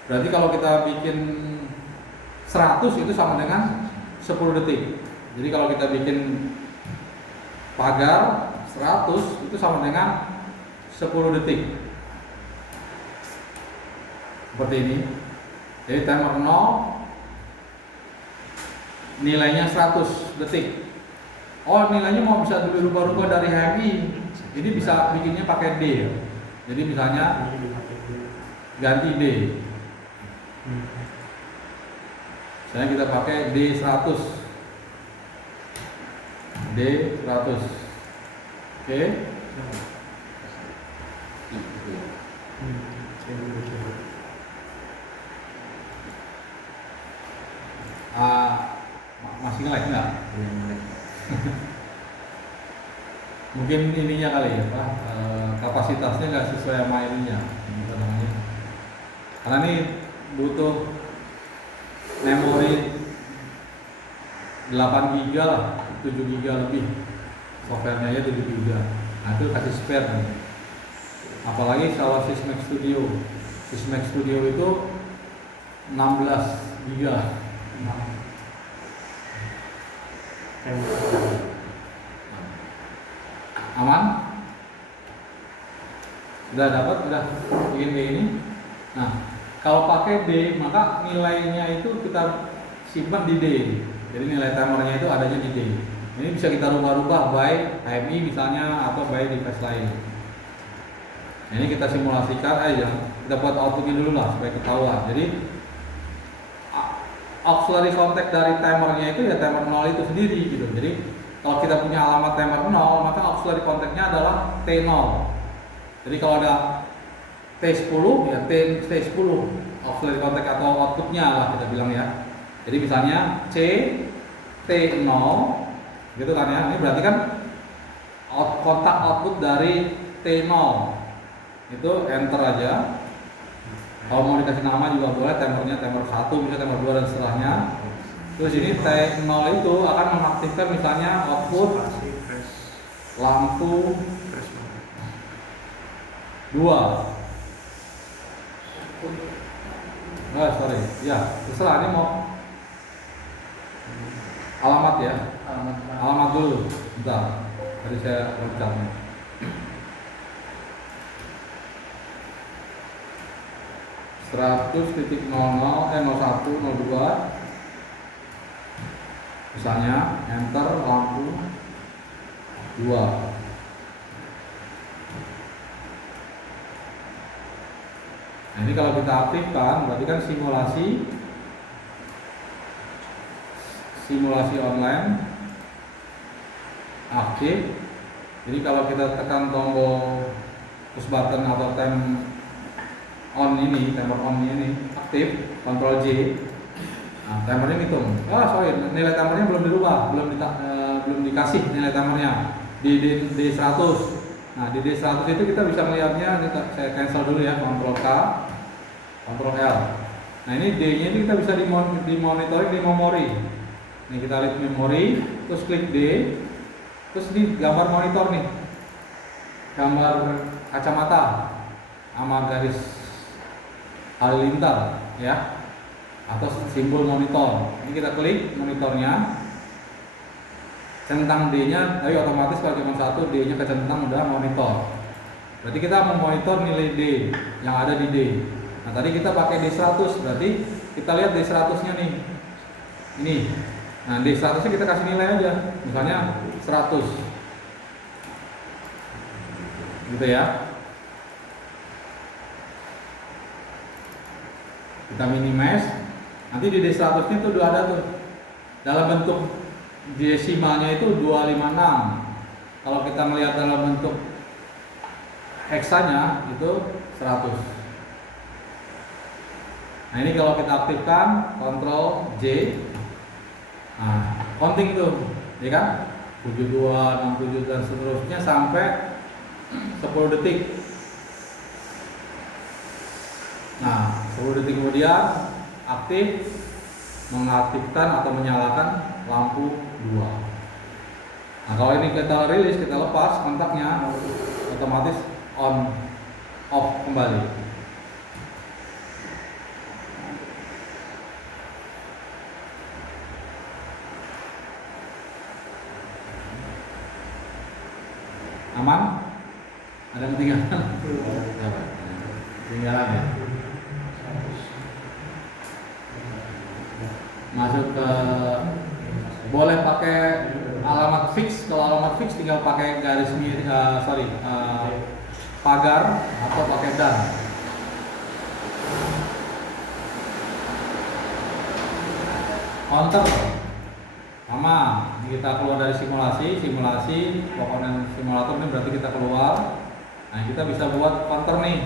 Berarti kalau kita bikin 100 itu sama dengan 10 detik. Jadi kalau kita bikin pagar 100 itu sama dengan 10 detik. Seperti ini. Jadi timer 0 nilainya 100 detik. Oh, nilainya mau bisa dirubah-rubah dari HMI. Ini bisa bikinnya pakai D ya. Jadi misalnya ganti D. Misalnya kita pakai D100. D100. Oke. Masih nge-lag nggak? Mungkin ininya kali ya, Pak. Kapasitasnya nggak sesuai sama ininya. Apa namanya? Karena ini butuh memori 8 GB lah, 7 GB lebih. Softwarenya aja 7 GB. Nah, itu kasih spare nih. Apalagi kalau Sysmex Studio. Sysmex Studio itu 16 GB. Aman? Sudah dapat? Sudah bikin kayak ini? Nah, kalau pakai D, maka nilainya itu kita simpan di D. Jadi nilai timernya itu adanya di D. Ini bisa kita rubah-rubah by HMI misalnya atau by device lain. Nah, ini kita simulasikan aja. Kita buat outputnya dulu lah supaya ketahuan. Jadi auxiliary contact dari timernya itu ya timer 0 itu sendiri gitu. Jadi kalau kita punya alamat timer 0, maka auxiliary contactnya adalah T0. Jadi kalau ada T10 ya T10 auxiliary contact atau outputnya lah kita bilang ya. Jadi misalnya C T0 gitu kan ya. Ini berarti kan kontak output dari T0. Itu enter aja. Kalau mau dikasih nama juga boleh, timernya timer 1, misalnya timer 2 dan setelahnya. Terus ini T0 itu akan mengaktifkan misalnya output lampu 2. Ya, terserah ini mau alamat ya. Alamat dulu. Bentar. Tadi saya loncat. 100.00.01.02 misalnya enter lampu 2. Nah, ini kalau kita aktifkan berarti kan simulasi online aktif. Jadi kalau kita tekan tombol push button atau timer on ini aktif, Ctrl J. Nah, timernya ngitung. Nilai timernya belum dirubah, belum dikasih nilai timernya di D100. Nah, di D100 itu kita bisa melihatnya. Saya cancel dulu ya, Ctrl K, Ctrl L. Nah, ini D-nya itu kita bisa dimonitoring di memori. Nih kita lihat memori, terus klik D, terus di gambar monitor nih, gambar kacamata sama garis halilintar ya, atau simbol monitor. Ini kita klik monitornya, centang D-nya, tapi otomatis kalau cuma 1 D-nya kecentang udah monitor. Berarti kita memonitor nilai D yang ada di D. Nah, tadi kita pakai D100, berarti kita lihat D100-nya nih. Ini. Nah, D100-nya kita kasih nilai aja. Misalnya 100. gitu ya. Kita minimize, nanti di D100 nya tuh udah ada tuh dalam bentuk desimalnya itu 256. Kalau kita melihat dalam bentuk heksanya itu 100. Nah ini kalau kita aktifkan Ctrl J, nah counting tuh, ya kan? 72, 67 dan seterusnya sampai 10 detik. Nah 10 detik kemudian aktif, mengaktifkan atau menyalakan lampu 2. Nah kalau ini kita rilis, kita lepas kontaknya, otomatis on off kembali. Aman? Ada yang ketinggalan? Ketinggalan ya? Masuk ke, boleh pakai alamat fix. Kalau alamat fix tinggal pakai garis pagar atau pakai dan. Counter sama, kita keluar dari simulasi komponen simulator ini berarti kita keluar. Nah kita bisa buat counter nih,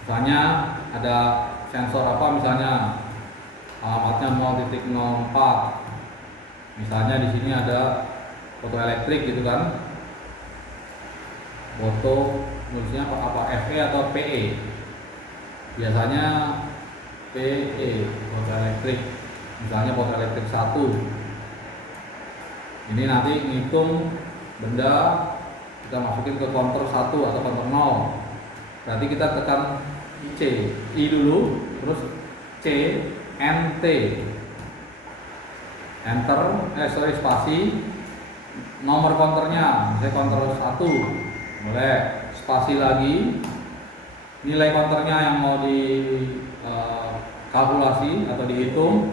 misalnya ada sensor apa, misalnya alamatnya 0.04, misalnya di sini ada foto elektrik gitu kan, foto nulisnya apa FE atau PE, biasanya PE, foto elektrik, misalnya foto elektrik 1. Ini nanti ngitung benda, kita masukin ke counter 1 atau counter 0. Berarti kita tekan I dulu, terus C, NT, enter, spasi, nomor counternya, misalnya counter 1, boleh spasi lagi, nilai counternya yang mau di kalkulasi atau dihitung,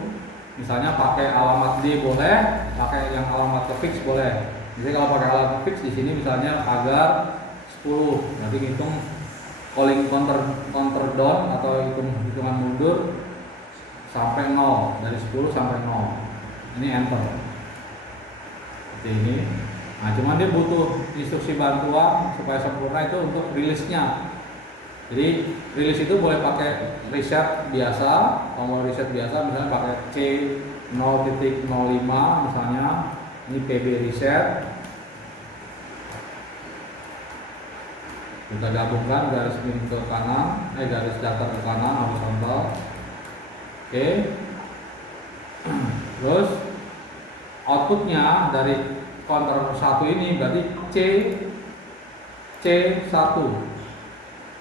misalnya pakai alamat D boleh, pakai yang alamat ke fix boleh. Jadi kalau pakai alamat fix di sini misalnya pagar 10, nanti hitung calling counter down atau hitungan mundur sampai 0, dari 10 sampai 0. Ini enter. Seperti ini. Nah, cuman dia butuh instruksi bantuan supaya sempurna itu untuk rilisnya. Jadi rilis itu boleh pakai reset biasa, tombol reset biasa, misalnya pakai C 0.05 misalnya, ini PB reset. Kita gabungkan garis min ke kanan, garis datar ke kanan horizontal. Oke. Terus outputnya dari counter 1 ini berarti C1.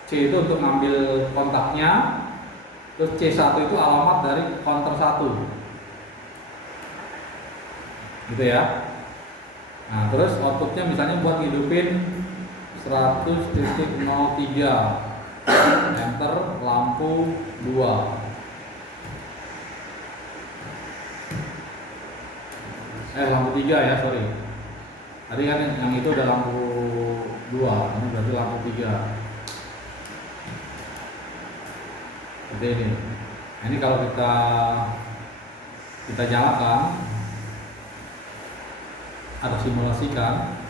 C itu untuk ngambil kontaknya, terus C1 itu alamat dari counter 1, gitu ya. Nah terus outputnya misalnya buat ngidupin 100.03, enter lampu 2. Lampu 3 ya, sorry. Tadi kan yang itu udah lampu 2, ini berarti lampu 3. Seperti ini. Nah, ini kalau kita nyalakan atau simulasikan,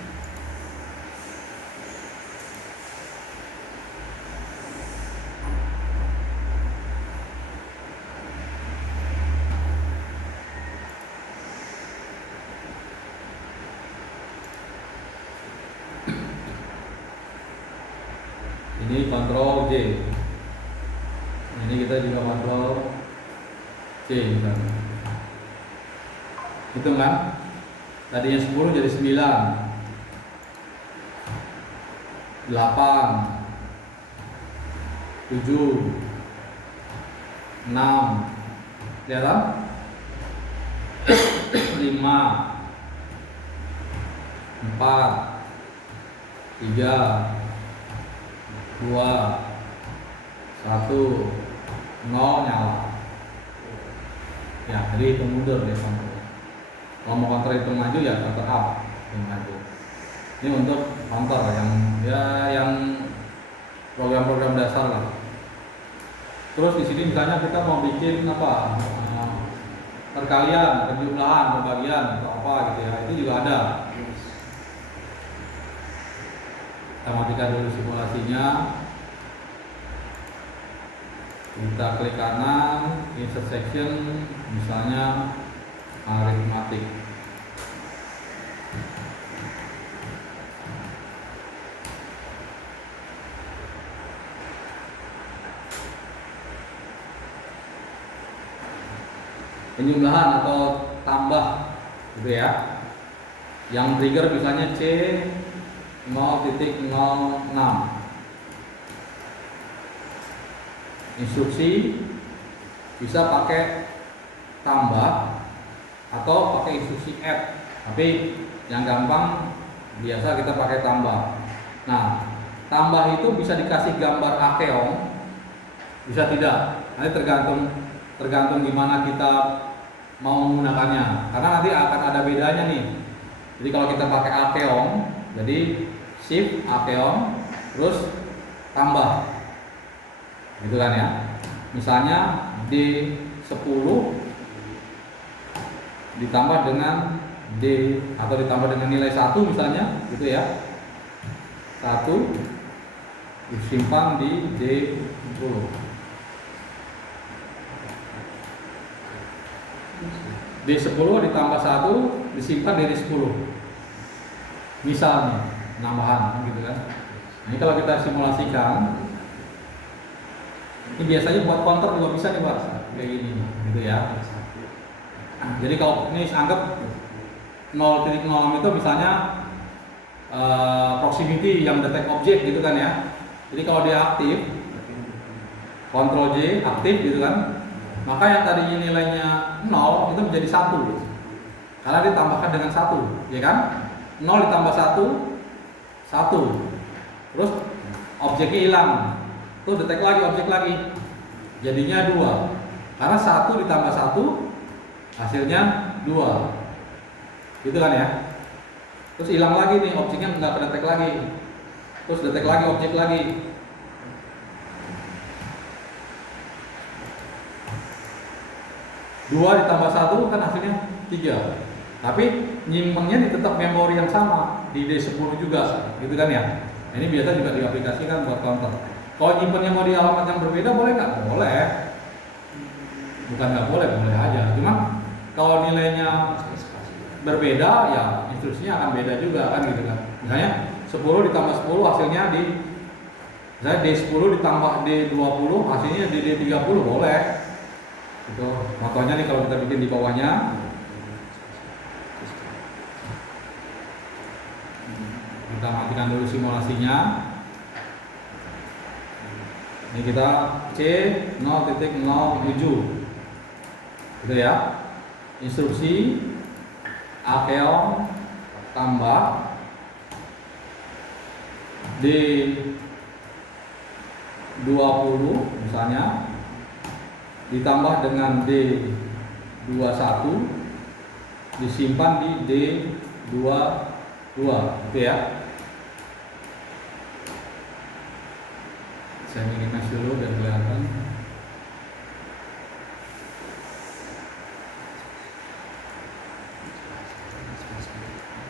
ini Ctrl J. Ini kita juga Ctrl C misalnya. Hitung kan? Tadinya 10 jadi 9, 8, 7, 6, 5, 4, 3, 2, 1, 0 nyala. Ya, jadi hitung mundur ya counter. Kalau mau counter hitung maju ya counter up, hitung maju. Ini untuk counter yang yang program-program dasar lah. Terus di sini misalnya kita mau bikin apa, perkalian, penjumlahan, pembagian atau apa gitu ya, itu juga ada. Kita matikan dulu simulasinya. Kita klik kanan, insert section, misalnya aritmatik. Penjumlahan atau tambah gitu ya. Yang trigger misalnya C 0.06. Instruksi bisa pakai tambah atau pakai instruksi add, tapi yang gampang biasa kita pakai tambah. Nah, tambah itu bisa dikasih gambar akeong, bisa tidak. Nanti tergantung gimana kita mau menggunakannya. Karena nanti akan ada bedanya nih. Jadi kalau kita pakai akeong, jadi shift akeong terus tambah. Gitu kan ya. Misalnya D10 ditambah dengan D atau ditambah dengan nilai 1 misalnya gitu ya. 1 disimpan di D10. D10 ditambah 1 disimpan di D10. Misalnya penambahan gitu kan. Nah, ini kalau kita simulasikan, ini biasanya buat counter juga bisa nih Pak, kayak gini gitu ya. Jadi kalau ini anggap 0.06 itu misalnya proximity yang detect object gitu kan ya. Jadi kalau dia aktif, Ctrl J aktif gitu kan, maka yang tadinya nilainya 0 itu menjadi 1 karena ditambahkan dengan 1, ya kan? 0 ditambah 1 1, terus objeknya hilang, tuh detect lagi objek lagi, jadinya 2 karena 1 ditambah 1 hasilnya 2 gitu kan ya. Terus hilang lagi nih, objeknya nggak kedetek lagi, terus detek lagi objek lagi. Dua ditambah 1 kan hasilnya 3, tapi nyimpennya di tetap memori yang sama di D10 juga gitu kan ya. Nah, ini biasa juga diaplikasikan buat counter. Kalau nyimpennya mau di alamat yang berbeda boleh nggak? Boleh, bukan nggak boleh, boleh aja. Cuma kalau nilainya berbeda ya instruksinya akan beda juga kan gitu kan. Misalnya 10 ditambah 10 hasilnya di misalnya D10 ditambah D20 hasilnya di D30 boleh. Itu contohnya nih kalau kita bikin di bawahnya. Kita matikan dulu simulasinya. Ini kita C 0.07 gitu ya. Instruksi akeong tambah D20 misalnya ditambah dengan D21 disimpan di D22 gitu ya. Saya minimize dulu biar kelihatan.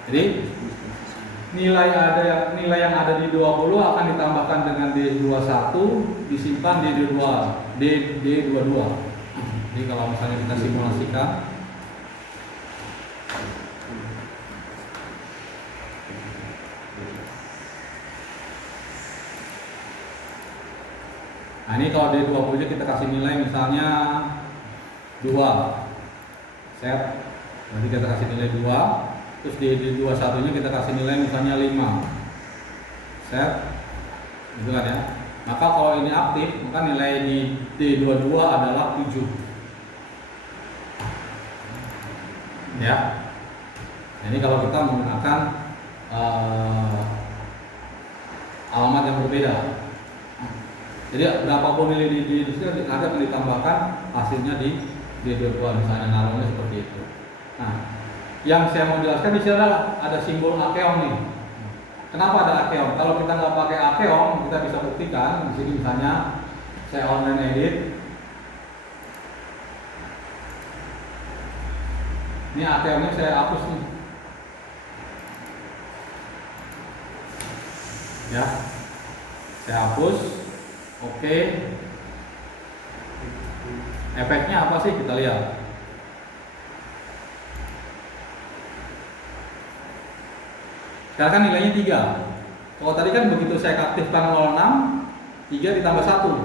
Jadi nilai yang ada di 20 akan ditambahkan dengan D21 disimpan di D22. Jadi kalau misalnya kita simulasikan, nah ini kalau D20 nya kita kasih nilai misalnya 2 set, nanti kita kasih nilai 2. Terus di D21 nya kita kasih nilai misalnya 5 set gitu kan ya. Maka kalau ini aktif maka nilai di D22 adalah 7 ya. Nah, ini kalau kita menggunakan alamat yang berbeda. Jadi berapapun nilai di sini nanti akan ditambahkan hasilnya di D22 misalnya, naruhnya seperti itu. Nah, yang saya mau jelaskan di sini adalah ada simbol akeong nih. Kenapa ada Akeong? Kalau kita nggak pakai Akeong, kita bisa buktikan di sini misalnya saya online edit. Ini Akeongnya saya hapus nih. Ya, saya hapus. Oke. Efeknya apa sih? Kita lihat. Sekarang kan nilainya 3. Kalau tadi kan begitu saya aktifkan 06, 3 ditambah 1.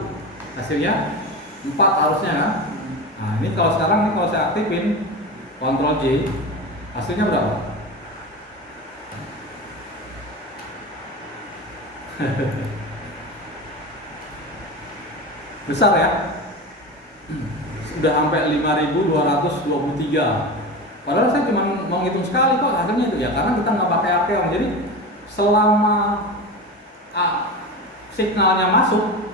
Hasilnya 4 harusnya kan? Nah, ini kalau sekarang nih kalau saya aktifin Ctrl J, hasilnya berapa? Besar ya? Sudah sampai 5.223. Padahal saya cuma mau ngitung sekali kok hasilnya itu ya, karena kita nggak pakai Akeong. Jadi selama signalnya masuk,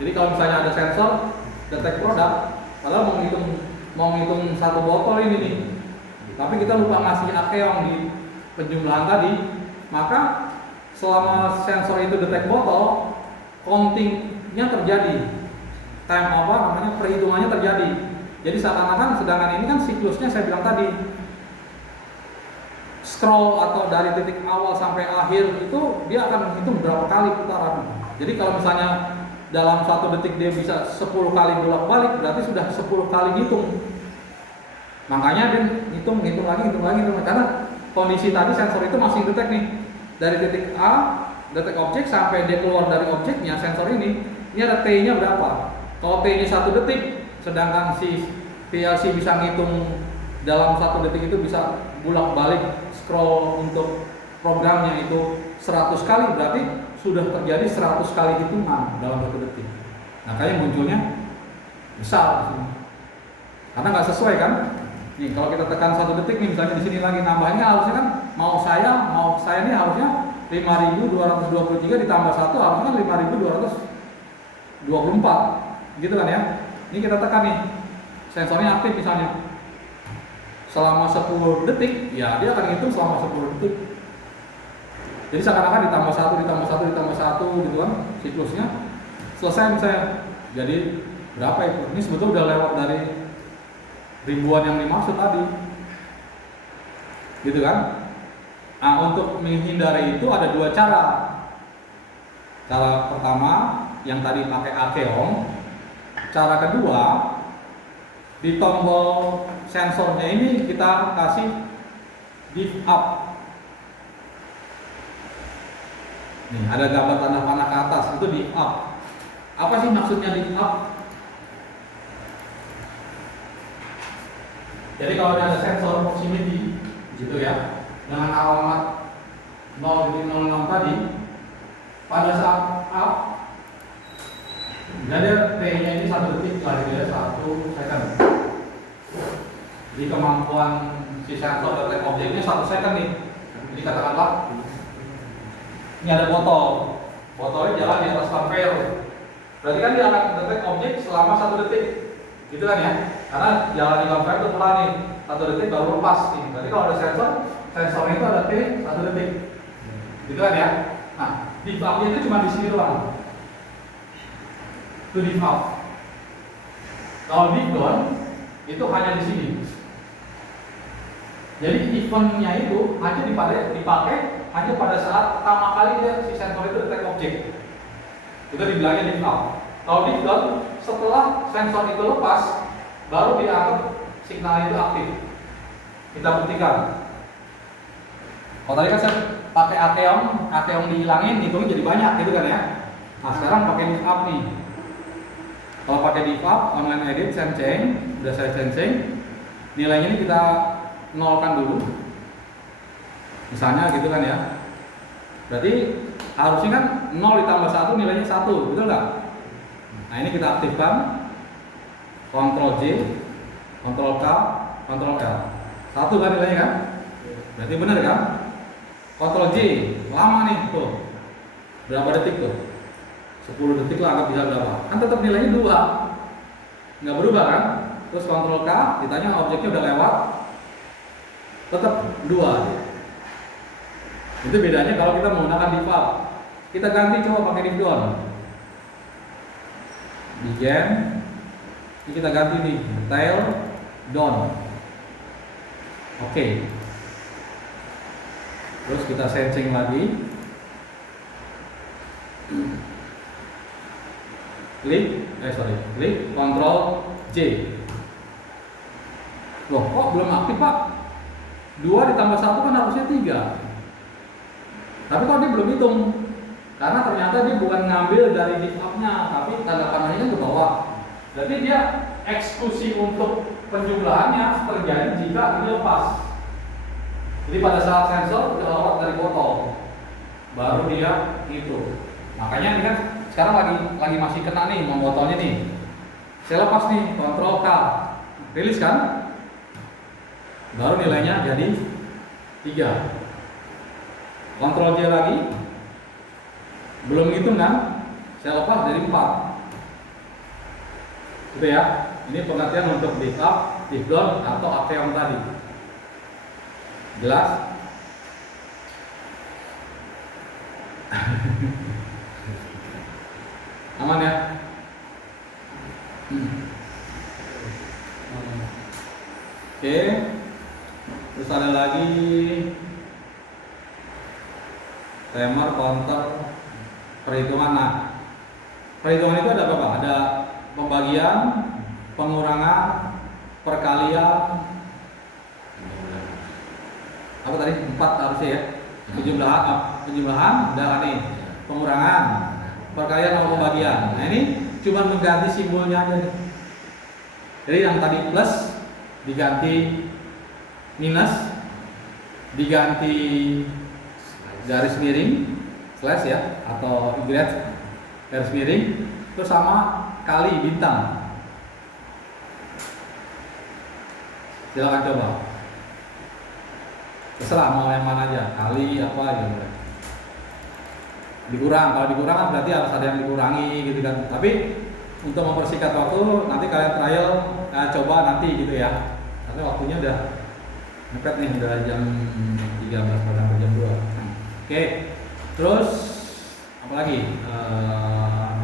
jadi kalau misalnya ada sensor detect produk, kalau mau ngitung satu botol ini nih, tapi kita lupa ngasih Akeong di penjumlahan tadi, maka selama sensor itu detect botol, countingnya terjadi, perhitungannya terjadi. Jadi seakan-akan sedangkan ini kan siklusnya saya bilang tadi, scroll atau dari titik awal sampai akhir itu dia akan menghitung berapa kali putaran. Jadi kalau misalnya dalam 1 detik dia bisa 10 kali bolak-balik, berarti sudah 10 kali ngitung. Makanya dia ngitung lagi, karena kondisi tadi sensor itu masih detect nih. Dari titik A, detect objek sampai dia keluar dari objeknya, sensor ini ada T-nya berapa. Kalau T-nya 1 detik, sedangkan si PLC bisa ngitung dalam 1 detik itu bisa bolak-balik scroll untuk programnya itu 100 kali, berarti sudah terjadi 100 kali hitungan dalam 1 detik. Makanya munculnya besar, karena nggak sesuai kan. Nih kalau kita tekan 1 detik nih, misalnya di sini lagi nambahnya harusnya kan mau saya ini harusnya 5.223 ditambah 1 harusnya kan 5.224 gitu kan ya. Ini kita tekan nih, sensornya aktif misalnya selama 10 detik, ya dia akan hitung selama 10 detik. Jadi seakan-akan ditambah 1 gitu kan siklusnya. Selesai misalnya, jadi berapa itu? Ini sebetulnya udah lewat dari ribuan yang dimaksud tadi, gitu kan? Nah, untuk menghindari itu ada 2 cara. Cara pertama yang tadi pakai Akeong. Cara kedua, di tombol sensornya ini kita kasih div up. Nih, ada gambar tanda panah ke atas, itu div up. Apa sih maksudnya div up? Jadi kalau ada sensor proximity gitu ya, dengan alamat 0,06 tadi, pada saat up, jadi T-nya ini 1 detik, lari dia 1 second. Jadi kemampuan si sensor detect objeknya 1 second nih. Jadi katakanlah ini ada botolnya jalan di atas conveyor. Berarti kan dia akan detect objek selama 1 detik, gitu kan ya? Karena jalan di conveyor itu pelan nih, 1 detik baru lepas nih. Berarti kalau ada sensornya itu ada T 1 detik, gitu kan ya? Nah, di bawahnya itu cuma di sini doang. Itu div up. Kalau div down itu hanya di sini. Jadi eventnya itu hanya dipakai hanya pada saat pertama kali dia si sensor itu detect objek. Itu dibilangnya div up. Kalau div down setelah sensor itu lepas baru dianggap signal itu aktif. Kita buktikan. Kalau tadi kan saya pakai Akeong dihilangin, hitungnya jadi banyak gitu kan ya. Nah sekarang pakai div up nih. Kalau pakai div up, online edit, sensing, udah saya sensing, nilainya ini kita nolkan dulu, misalnya gitu kan ya. Berarti harusnya kan 0 ditambah 1 nilainya 1, betul nggak? Nah ini kita aktifkan, Ctrl J, Ctrl K, Ctrl L, 1 kan nilainya kan? Berarti benar kan? Ctrl J, lama nih tuh, berapa detik tuh? 10 detik lah, anggap bisa berapa? Kan tetap nilainya 2, nggak berubah kan? Terus Ctrl K, ditanya objeknya udah lewat, tetap 2. Itu bedanya kalau kita menggunakan div up. Kita ganti coba pakai div down. Begin. Ini kita ganti nih detail down. Oke. Terus kita sensing lagi. Klik Ctrl J. Loh, kok belum aktif Pak? 2 ditambah 1 kan harusnya 3. Tapi kok dia belum hitung? Karena ternyata dia bukan ngambil dari div up-nya, tapi tanda panahnya kan ke bawah. Jadi dia eksekusi untuk penjumlahannya terjadi jika ini lepas. Jadi pada saat sensor keluar dari botol, baru dia itu. Makanya ini kan sekarang lagi masih kena nih botolnya nih. Saya lepas nih, Ctrl K, rilis kan? Baru nilainya jadi 3. Ctrl J lagi, belum ngitung kan? Saya lepas jadi 4. Gitu ya. Ini pengertian untuk div up, div down atau Akeon tadi. Jelas? Aman ya? Oke. Terus ada lagi timer, counter, perhitungan. Nah, perhitungan itu ada apa? Ada pembagian, pengurangan, perkalian, apa tadi? 4 harusnya ya. Penjumlahan udah kan nih. Pengurangan, perkalian sama pembagian. Nah, ini cuma mengganti simbolnya aja nih. Jadi yang tadi plus diganti minus, diganti garis miring slash ya, atau Y garis miring, terus sama kali bintang. Silakan coba. Terserah mau yang mana aja, kali apa gitu. Dikurang, kalau dikurang kan berarti harus ada yang dikurangi gitu kan. Tapi untuk mempersingkat waktu, nanti kalian trial, coba nanti gitu ya. Karena waktunya udah mepet nih, udah jam 13 sampai jam 2. Oke, terus apa lagi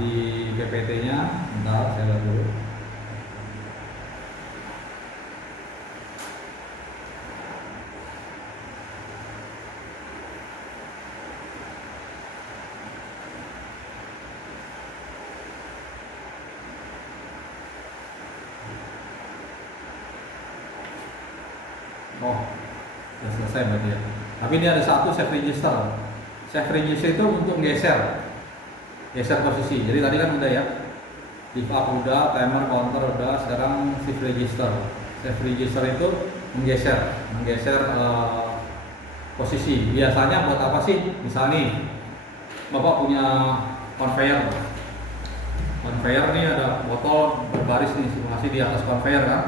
di PPT-nya? Bentar, saya lihat dulu. Oh, sudah selesai berarti ya. Tapi ini ada satu save register. Save register itu untuk geser posisi. Jadi tadi kan udah ya, div up udah, timer, counter udah, sekarang save register. Save register itu menggeser posisi. Biasanya buat apa sih? Misalnya nih, Bapak punya conveyor. Conveyor nih ada botol berbaris nih, simulasi di atas conveyor kan.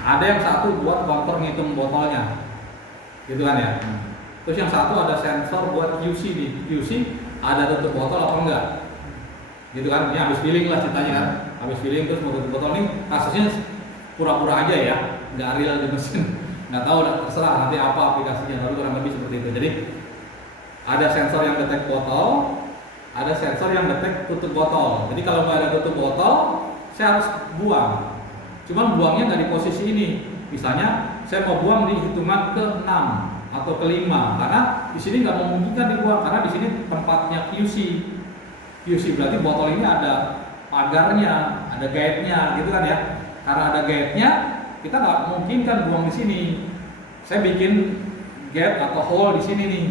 Ada yang satu buat counter ngitung botolnya, gitu kan ya. Terus yang satu ada sensor buat QC nih, QC ada tutup botol apa enggak, gitu kan. Ini habis filling lah ceritanya kan, habis filling terus mau tutup botol nih, kasusnya pura-pura aja ya, nggak real di mesin, nggak tahu, terserah nanti apa aplikasinya, lalu kurang lebih seperti itu. Jadi ada sensor yang detek botol, ada sensor yang detek tutup botol. Jadi kalau nggak ada tutup botol, saya harus buang. Cuman buangnya nggak di posisi ini. Misalnya saya mau buang di hitungan ke-6 atau ke-5, karena di sini nggak memungkinkan dibuang karena di sini tempatnya QC. QC berarti botol ini ada pagarnya, ada guide-nya, gitu kan ya. Karena ada guide-nya, kita nggak mungkin kan buang di sini. Saya bikin gap atau hole di sini nih.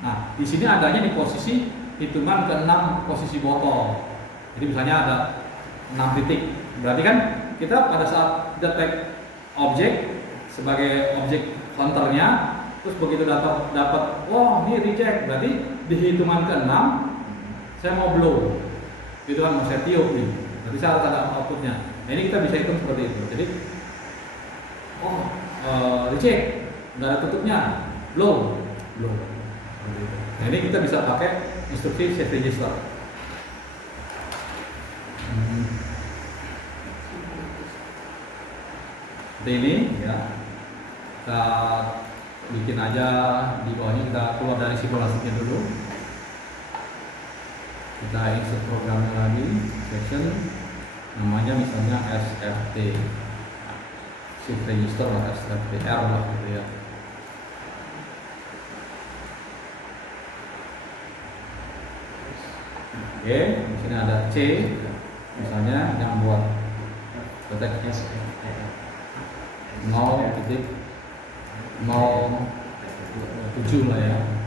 Nah, di sini adanya di posisi hitungan ke-6 posisi botol. Jadi misalnya ada 6 titik. Berarti kan kita pada saat detect objek sebagai objek counternya, terus begitu dapat oh ini reject, berarti di hitungan ke-6 saya mau blow, gitu kan, mau saya tiup nih, berarti saya harus ada outputnya. Nah, ini kita bisa hitung seperti itu. Jadi reject, nggak ada tutupnya, blow. Nah, ini kita bisa pakai instruksi save register. Seperti ini ya. Kita bikin aja di bawahnya, kita keluar dari simulasinya dulu, kita insert programnya lagi, section namanya misalnya SFT, shift register lah, SFTR lah gitu ya. Oke, di sini ada C, misalnya yang buat detek 0.07 lah ya.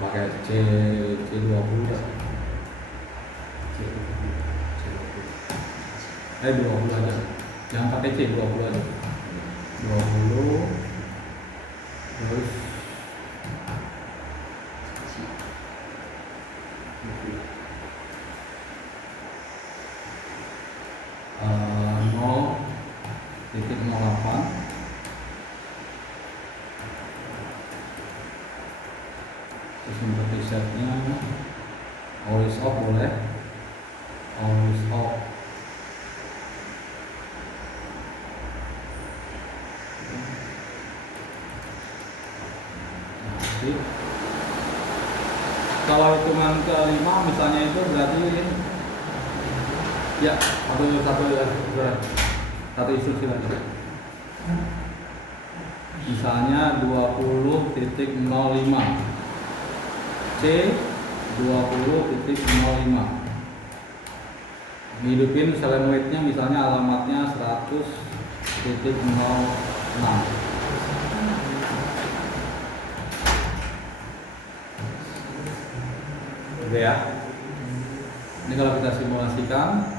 Pakai C20 dah. 20 aja. Jangan pakai C20 aja. 20 terus nol titik 08. Terus untuk presetnya always off boleh, always off. Nah, kalau hitungan kelima misalnya itu berarti ya satu instruksi lagi. Misalnya 20.05 C 20.05, hidupin select weight-nya misalnya alamatnya 100.06. Oke ya. Ini kalau kita simulasikan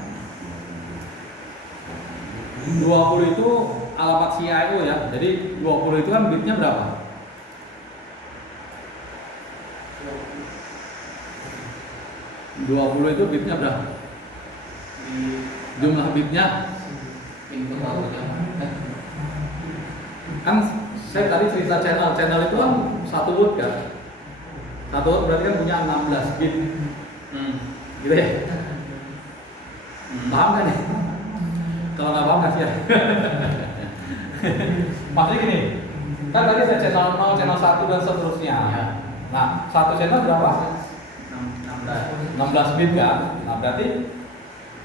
20 itu alamat CIO ya. Jadi 20 itu kan bitnya berapa? 20 itu bitnya berapa? Jumlah bitnya kan saya tadi cerita channel itu kan 1 word kan, 1 word berarti kan punya 16 bit, gitu ya. Paham kan nih? Kalau nggak paham kasih ya. Maksudnya gini, kan tadi saya channel 0, channel 1 dan seterusnya. Nah, satu channel berapa? 16 bit kan? Nah berarti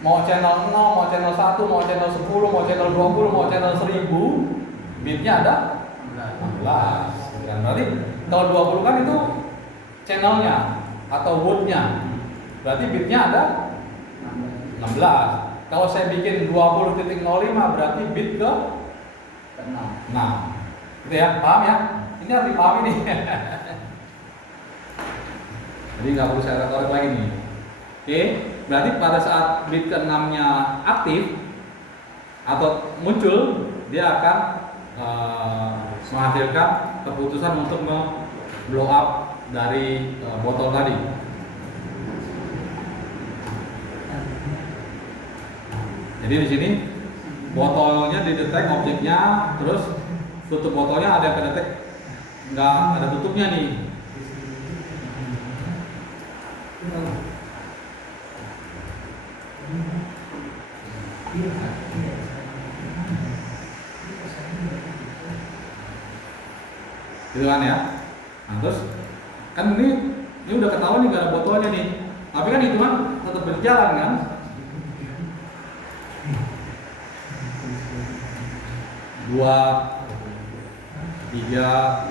mau channel 0, mau channel 1, mau channel 10, mau channel 20, mau channel 1000, bitnya ada 16. Dan berarti kalau 20 kan itu channelnya atau wordnya, berarti bitnya ada 16. Kalau saya bikin 20.05 berarti bit ke 6. Nah, gitu ya, paham ya? Ini harus dipahami nih. Jadi nggak perlu saya korek lagi nih. Oke, berarti pada saat bit ke-6-nya aktif atau muncul, dia akan menghasilkan keputusan untuk blow up dari botol tadi. Jadi di sini botolnya didetek objeknya, terus tutup botolnya ada kedetek nggak ada tutupnya nih. Gitu kan ya. Nah terus kan ini udah ketahuan nih gak ada botolnya nih, tapi kan hitungan tetap berjalan kan. Dua, 3,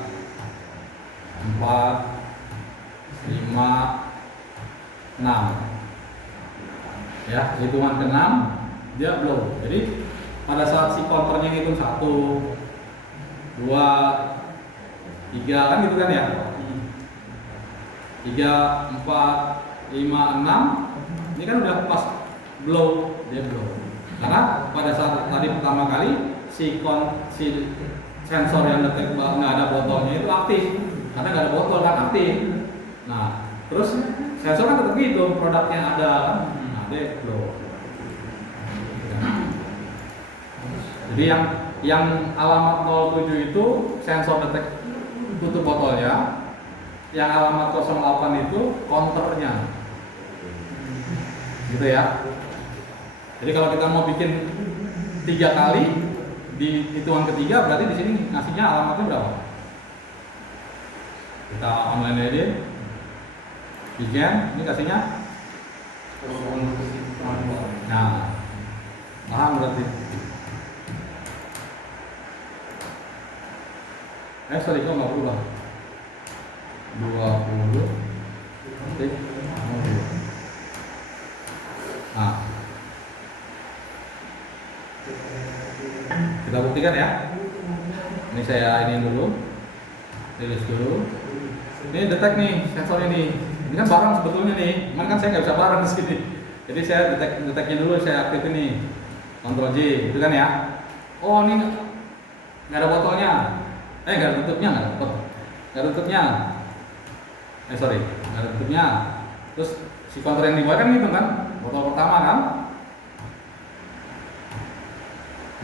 4, 5, 6 ya, hitungan ke-6 dia blow. Jadi pada saat si counternya ngitung 1, 2, 3 kan gitu kan ya, 3, 4, 5, 6 ini kan udah pas blow, dia blow. Karena pada saat tadi pertama kali si sensor yang detek nggak ada botolnya itu aktif, karena nggak ada botol kan aktif. Nah Terus sensor kan tetap gitu, produknya ada kan, nah dia flow. Jadi yang alamat 07 itu sensor detek tutup botolnya, yang alamat 08 itu counternya, gitu ya. Jadi kalau kita mau bikin 3 kali di hitungan ketiga, berarti di sini ngasihnya alamatnya berapa? Kita online aja, bikin, ini kasihnya. Nah, paham berarti. Sorry, kok nggak berubah. 20 titik 02. Nah, kita buktikan ya. Ini saya ini dulu, rilis dulu. Ini detek nih sensornya nih. Ini kan barang sebetulnya nih, cuman kan saya nggak bisa barang di sini. Jadi saya deteknya dulu, saya aktifin nih, Ctrl J, itu kan ya. Oh ini nggak ada botolnya, nggak ada tutupnya, nggak ada tutupnya. Sorry, nggak ada tutupnya. Terus si counter yang di bawah kan gitu kan, botol pertama kan,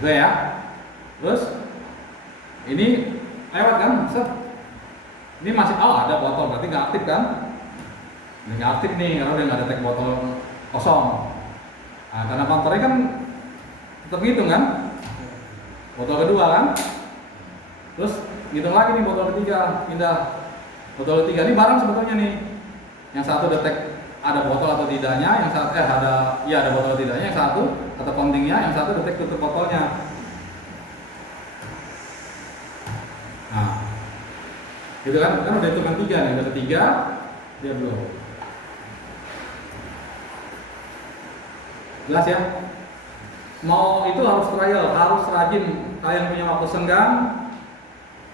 gitu ya. Terus ini lewat kan, set. Ini masih ada botol, berarti nggak aktif kan? Ini nggak aktif nih, karena udah nggak detek botol kosong. Nah, karena counternya kan tetap ngitung kan, botol kedua kan, terus ngitung lagi nih botol ketiga, pindah botol ketiga. Ini barang sebetulnya nih, yang satu detek ada botol atau tidaknya, yang satu ada botol atau tidaknya, yang satu atau countingnya, yang satu detek tutup botolnya. Nah, gitu kan udah hitungan 3 nih, udah ketiga dia belum. Jelas ya? Mau itu harus trial, harus rajin. Kalian punya waktu senggang,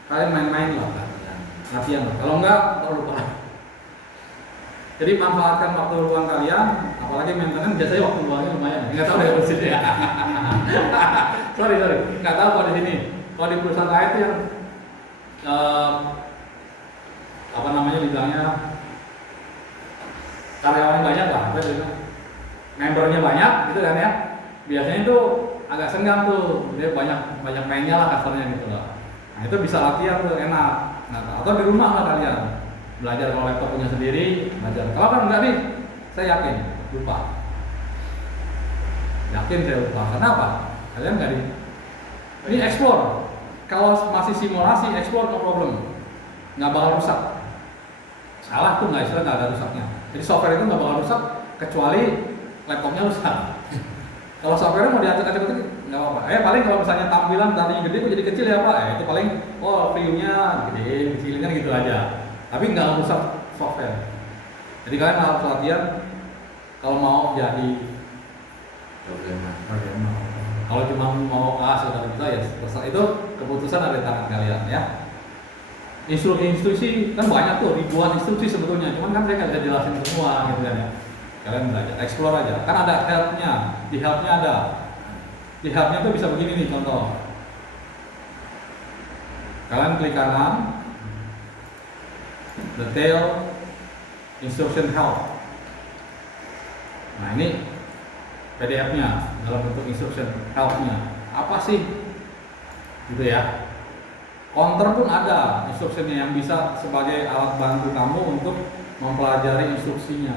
kalian main-main lah, latihan lah. Kalau enggak, terlupa. Jadi manfaatkan waktu luang kalian, apalagi maintenance biasanya waktu luangnya lumayan. Nggak tahu ya di sini ya. sorry, nggak tahu kalau di sini. Kalau di perusahaan lain itu yang apa namanya bilangnya karyawannya banyak lah, membernya banyak gitu kan ya. Biasanya itu agak senggang tuh, dia banyak mainnya lah kasarnya gitu lah. Nah itu bisa latihan tuh enak. Nah, atau di rumah lah kalian belajar, kalau laptop punya sendiri belajar. Kalau kan enggak nih, saya yakin lupa. Yakin saya lupa. Kenapa? Kalian nggak di ini explore. Kalau masih simulasi, explore no problem, nggak bakal rusak. Salah tuh nggak istilah nggak ada rusaknya. Jadi software itu nggak bakal rusak kecuali laptopnya rusak. Kalau software mau diacak-acak itu nggak apa-apa. Paling kalau misalnya tampilan tadinya gede kok jadi kecil ya Pak, itu paling view-nya gede, kecilin kan gitu aja. Tapi nggak rusak software. Jadi kalian harus latihan kalau mau jadi programmer. Kalau cuma mau sudah bisa ya terserah, itu keputusan ada di tangan kalian ya. Instruksi kan banyak tuh, ribuan instruksi sebetulnya, cuman kan saya nggak bisa jelasin semua gitu kan ya. Kalian belajar, explore aja. Kan ada help-nya, di help-nya ada. Di help-nya tuh bisa begini nih contoh. Kalian klik kanan, detail, instruction help. Nah ini PDF-nya dalam bentuk instruction help-nya. Apa sih? Gitu ya. Counter pun ada instruksinya yang bisa sebagai alat bantu kamu untuk mempelajari instruksinya.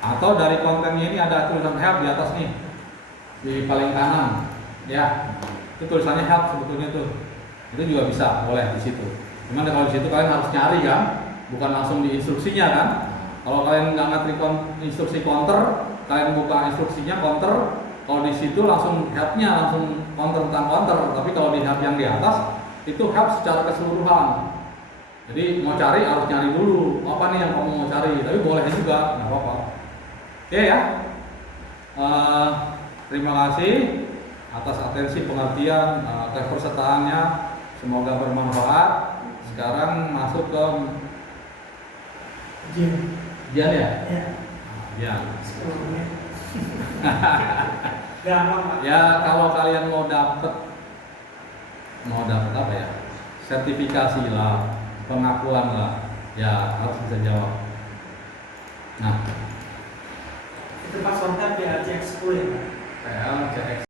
Atau dari kontennya ini ada tulisan help di atas nih, di paling kanan, ya. Itu tulisannya help sebetulnya tuh. Itu juga bisa, boleh di situ. Cuman kalau di situ kalian harus nyari kan, bukan langsung di instruksinya kan. Kalau kalian nggak ngerti instruksi counter, kalian buka instruksinya counter. Kalau di situ langsung help-nya langsung counter tentang counter. Tapi kalau di help yang di atas itu help secara keseluruhan. Jadi mau cari harus nyari dulu apa nih yang kamu mau cari. Tapi boleh juga, nggak apa-apa. Oke ya. Terima kasih atas atensi, pengertian, kepesertaannya. Semoga bermanfaat. Sekarang masuk ke ujian ya? Ya. Ya kalau kalian mau dapat apa ya, sertifikasi lah, pengakuan lah, Ya harus bisa jawab. Nah, Itu passwordnya PLCX10 ya Pak? PL CX